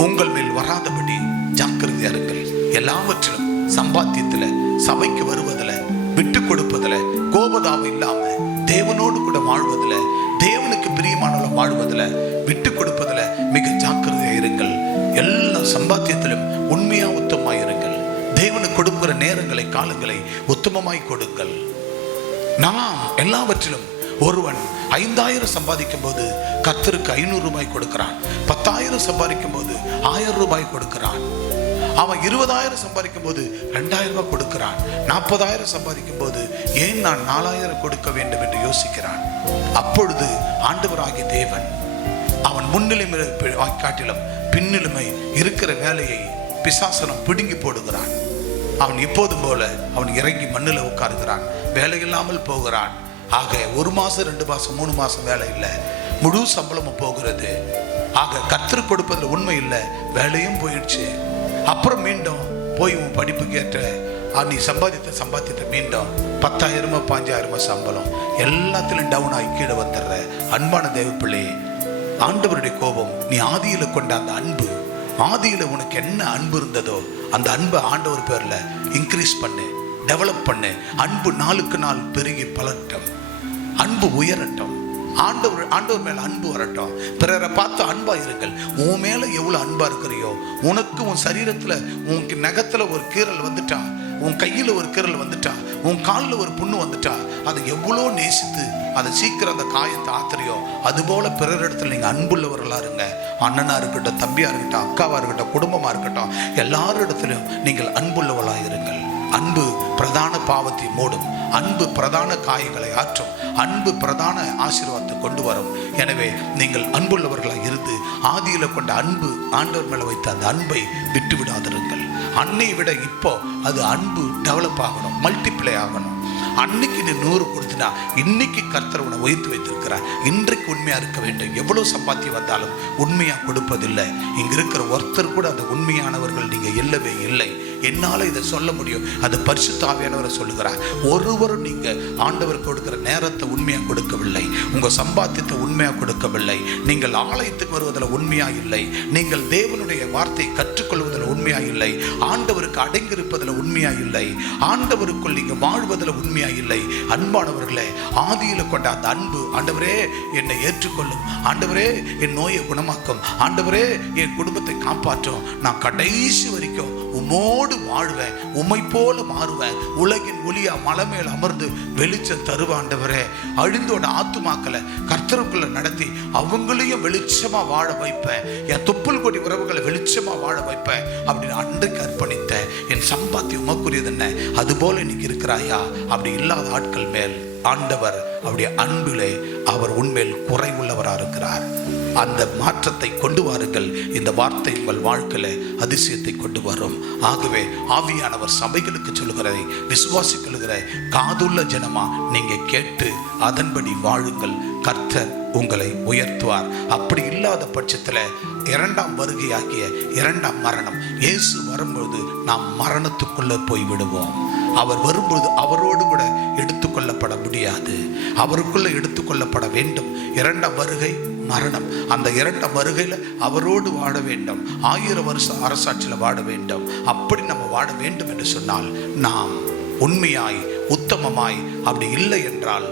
உங்கள் மேல் வராதபடி ஜாக்கிரதையா இருங்கள். எல்லாவற்றிலும் சம்பாத்தியத்துல, சபைக்கு வருவதில், விட்டு கொடுப்பதில், கோபதாபம் இல்லாம தேவனோடு கூட வாழ்வதில், தேவனுக்கு பிரியமானவள வாழ்வதில், விட்டு கொடுப்பதில் மிக ஜாக்கிரதையா இருங்கள். எல்லா சம்பாத்தியத்திலும் உண்மையா உத்தமமாய் இருங்கள். தேவனுக்கு கொடுக்கிற நேரங்களை காலங்களை உத்தமமாய் கொடுங்கள். நாம் எல்லாவற்றிலும் ஒருவன் 5,000 சம்பாதிக்கும் போது கர்த்தருக்கு 500 ரூபாய் கொடுக்கிறான். 10,000 சம்பாதிக்கும் போது 1000 ரூபாய் கொடுக்கிறான். அவன் 20,000 சம்பாதிக்கும் போது 2,000 ரூபாய் கொடுக்கிறான். 40,000 சம்பாதிக்கும் போது ஏன் நான் 4,000 கொடுக்க வேண்டும் என்று யோசிக்கிறான். அப்பொழுது ஆண்டவராகிய தேவன் அவன் முன்னிலைமை காட்டிலும் பின்னிலுமை இருக்கிற வேலையை பிசாசனம் பிடுங்கி போடுகிறான். அவன் இப்போதும் போல அவன் இறங்கி மண்ணில் உட்காருகிறான், வேலை இல்லாமல் போகிறான். ஆக 1 மாசம் 2 மாசம் 3 மாசம் வேலை இல்லை, முழு சம்பளமும் போகிறது. ஆக கர்த்தர் கொடுப்பதில் உண்மை இல்லை, வேலையும் போயிடுச்சு. அப்புறம் மீண்டும் போய் உன் படிப்புக்கு ஏற்ற நீ சம்பாதித்த மீண்டும் 10,000 5,000 சம்பளம் எல்லாத்திலும் டவுன் ஆகி கீழே வந்துடுற. அன்பான தேவ பிள்ளை, ஆண்டவருடைய கோபம் நீ ஆதியில கொண்ட அந்த அன்பு, ஆதியில உனக்கு என்ன அன்பு இருந்ததோ அந்த அன்பை ஆண்டவர் பேர்ல இன்க்ரீஸ் பண்ணு, டெவலப் பண்ணு. அன்பு நாளுக்கு நாள் பெருகி பலரட்டும், அன்பு உயரட்டும், ஆண்டவர் மேல அன்பு வரட்டும். பிறரை பார்த்து அன்பா இருங்கள். உன் மேல எவ்வளவு அன்பா இருக்கிறியோ, உனக்கு உன் சரீரத்துல உன் நகத்துல ஒரு கீறல் வந்துட்டா, உன் கையில ஒரு கீறல் வந்துட்டா, உன் காலில் ஒரு புண்ணு வந்துட்டா, அதை எவ்வளோ நேசித்து அதை சீக்கிரம் அந்த காயத்தை ஆத்திரையோ அதுபோல பிறரிடத்துல நீங்க அன்புள்ளவர்களா இருங்க. அண்ணனா இருக்கட்டும், தம்பியா இருக்கட்டும், அக்காவா இருக்கட்டும், குடும்பமா இருக்கட்டும், எல்லாரிடத்திலும் நீங்கள் அன்புள்ளவர்களா இருங்கள். அன்பு பிரதான பாவத்தை மூடும், அன்பு பிரதான காயங்களை ஆற்றும், அன்பு பிரதான ஆசீர்வாதத்தை கொண்டு வரும். எனவே நீங்கள் அன்புள்ளவர்களாக இருந்து ஆதியில கொண்ட அன்பு, ஆண்டவர் மேல வைத்த அந்த அன்பை விட்டு விடாதிருங்கள். அன்னை விட இப்போ அது அன்பு டெவலப் ஆகணும், மல்டிப்ளை ஆகணும். அன்னைக்கு நீ 100 கொடுத்தினா இன்னைக்கு கர்த்தர் உன்னை உயர்த்தி வைத்திருக்கிறார். இன்றைக்கு உண்மையா இருக்க வேண்டும். எவ்வளவு சம்பாத்தியம் வந்தாலும் உண்மையா கொடுப்பதில்லை. இங்க இருக்கிற ஒருத்தர் கூட அந்த உண்மையானவர்கள் நீங்க இல்லவே இல்லை. என்னால இதை சொல்ல முடியும், அது பரிசுத்த ஆவியானவரை சொல்லுகிறார். ஒருவரும் நீங்க ஆண்டவர் கொடுக்கிற நேரத்தை உண்மையா கொடுக்கவில்லை, உங்க சம்பாத்தியத்தை உண்மையா கொடுக்கவில்லை, நீங்கள் ஆலயத்துக்கு வருவதில் உண்மையா இல்லை, நீங்கள் தேவனுடைய வார்த்தையை கற்றுக்கொள்வதில் உண்மையா இல்லை, ஆண்டவருக்கு அடங்கியிருப்பதில் உண்மையா இல்லை, ஆண்டவருக்குள் நீங்க வாழ்வதில் உண்மையா இல்லை. அன்பானவர்களே, ஆதியில கொண்ட அந்த அன்பு, ஆண்டவரே என்னை ஏற்றுக்கொள்ளும், ஆண்டவரே என் நோயை குணமாக்கும், ஆண்டவரே என் குடும்பத்தை காப்பாற்றும், நான் கடைசி வரைக்கும் உம்மோடு வாழ்வேன், உம்மை போல மாறுவேன், உலகின் ஒளியா மலை மேல் அமர்ந்து வெளிச்சம் தருவ ஆண்டவரே, அழிந்தோட ஆத்துமாக்களை கர்த்தருக்குள்ள நடத்தி அவங்களையும் வெளிச்சமா வாழ வைப்பேன், என் தொப்புள் கொடி உறவுகளை வெளிச்சமா வாழ வைப்பேன் அப்படின்னு அன்றைக்கு அர்ப்பணித்த என் சம்பாத்தியம் உமக்குரியது என்ன? அதுபோல இன்னைக்கு இருக்கிறாயா? அப்படி இல்லாத ஆட்கள் மேல் ஆண்டவர் அவருடைய அன்பிலே அவர் உண்மையில் குறைவுள்ளவராக இருக்கிறார். அந்த மாற்றத்தை கொண்டு வாருங்கள். இந்த வார்த்தை உங்கள் வாழ்க்கையில அதிசயத்தை கொண்டு வரும். ஆகவே ஆவியானவர் சபைகளுக்கு சொல்லுகிறதை விசுவாசிக்கொள்கிற காதுள்ள ஜனமா நீங்க கேட்டு அதன்படி வாழுங்கள். கர்த்தர் உங்களை உயர்த்துவார். அப்படி இல்லாத பட்சத்தில் 2ஆம் வருகையாகிய 2ஆம் மரணம், இயேசு வரும்பொழுது நாம் மரணத்துக்குள்ள போய் விடுவோம். அவர் வரும்பொழுது அவரோடு கூட எடுத்துக்கொள்ளப்பட முடியாது, அவருக்குள்ள எடுத்துக்கொள்ளப்பட வேண்டும். 2ஆம் வருகை மரணம், அந்த 2ஆம் வருகையில அவரோடு வாழ வேண்டும், 1000 வருஷம் அரசாட்சியில் வாழ வேண்டும். அப்படி நம்ம வாழ வேண்டும் என்று சொன்னால் நாம் உண்மையாய் உத்தமமாய், அப்படி இல்லை என்றால்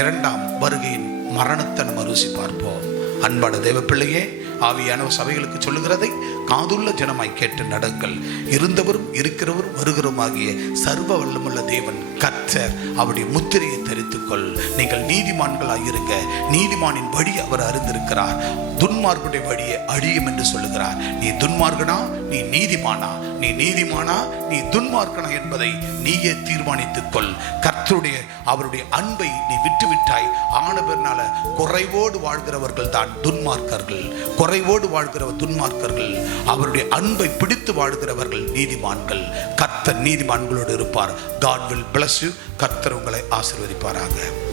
2ஆம் வருகையின் மரணத்தை நம்ம ருசி பார்ப்போம். அன்பான தேவ பிள்ளையே, ஆவியானவர் சபைகளுக்கு சொல்லுகிறதை காதுள்ள ஜனமாய் கேட்டு நடங்கள். இருந்தவரும் இருக்கிறவரும் வருகிறவருமாகிய சர்வ வல்லமுள்ள தேவன் கர்த்தர் அவருடைய முத்திரையை தரித்துக்கொள். நீங்கள் நீதிமான்களாய் இருக்க. நீதிமானின் வழி அவர் அறிந்திருக்கிறார். துன்மார்க்குடைய வழியை அழியும் என்று சொல்லுகிறார். நீ துன்மார்க்கனா, நீ நீதிமானா, நீ நீதிமானா, நீ துன்மார்க்கனா என்பதை நீயே தீர்மானித்துக்கொள். கர்த்தருடைய அவருடைய அன்பை நீ விட்டுவிட்டாய். ஆனவர்னால குறைவோடு வாழ்கிறவர்கள் தான் துன்மார்க்கர்கள். குறைவோடு வாழ்கிற துன்மார்க்கர்கள். அவருடைய அன்பை பிடித்து வாழ்கிறவர்கள் நீதிமான்கள். கர்த்தர் நீதிமான்களோடு இருப்பார். God will bless you. கர்த்தர் உங்களை ஆசீர்வதிப்பாராக.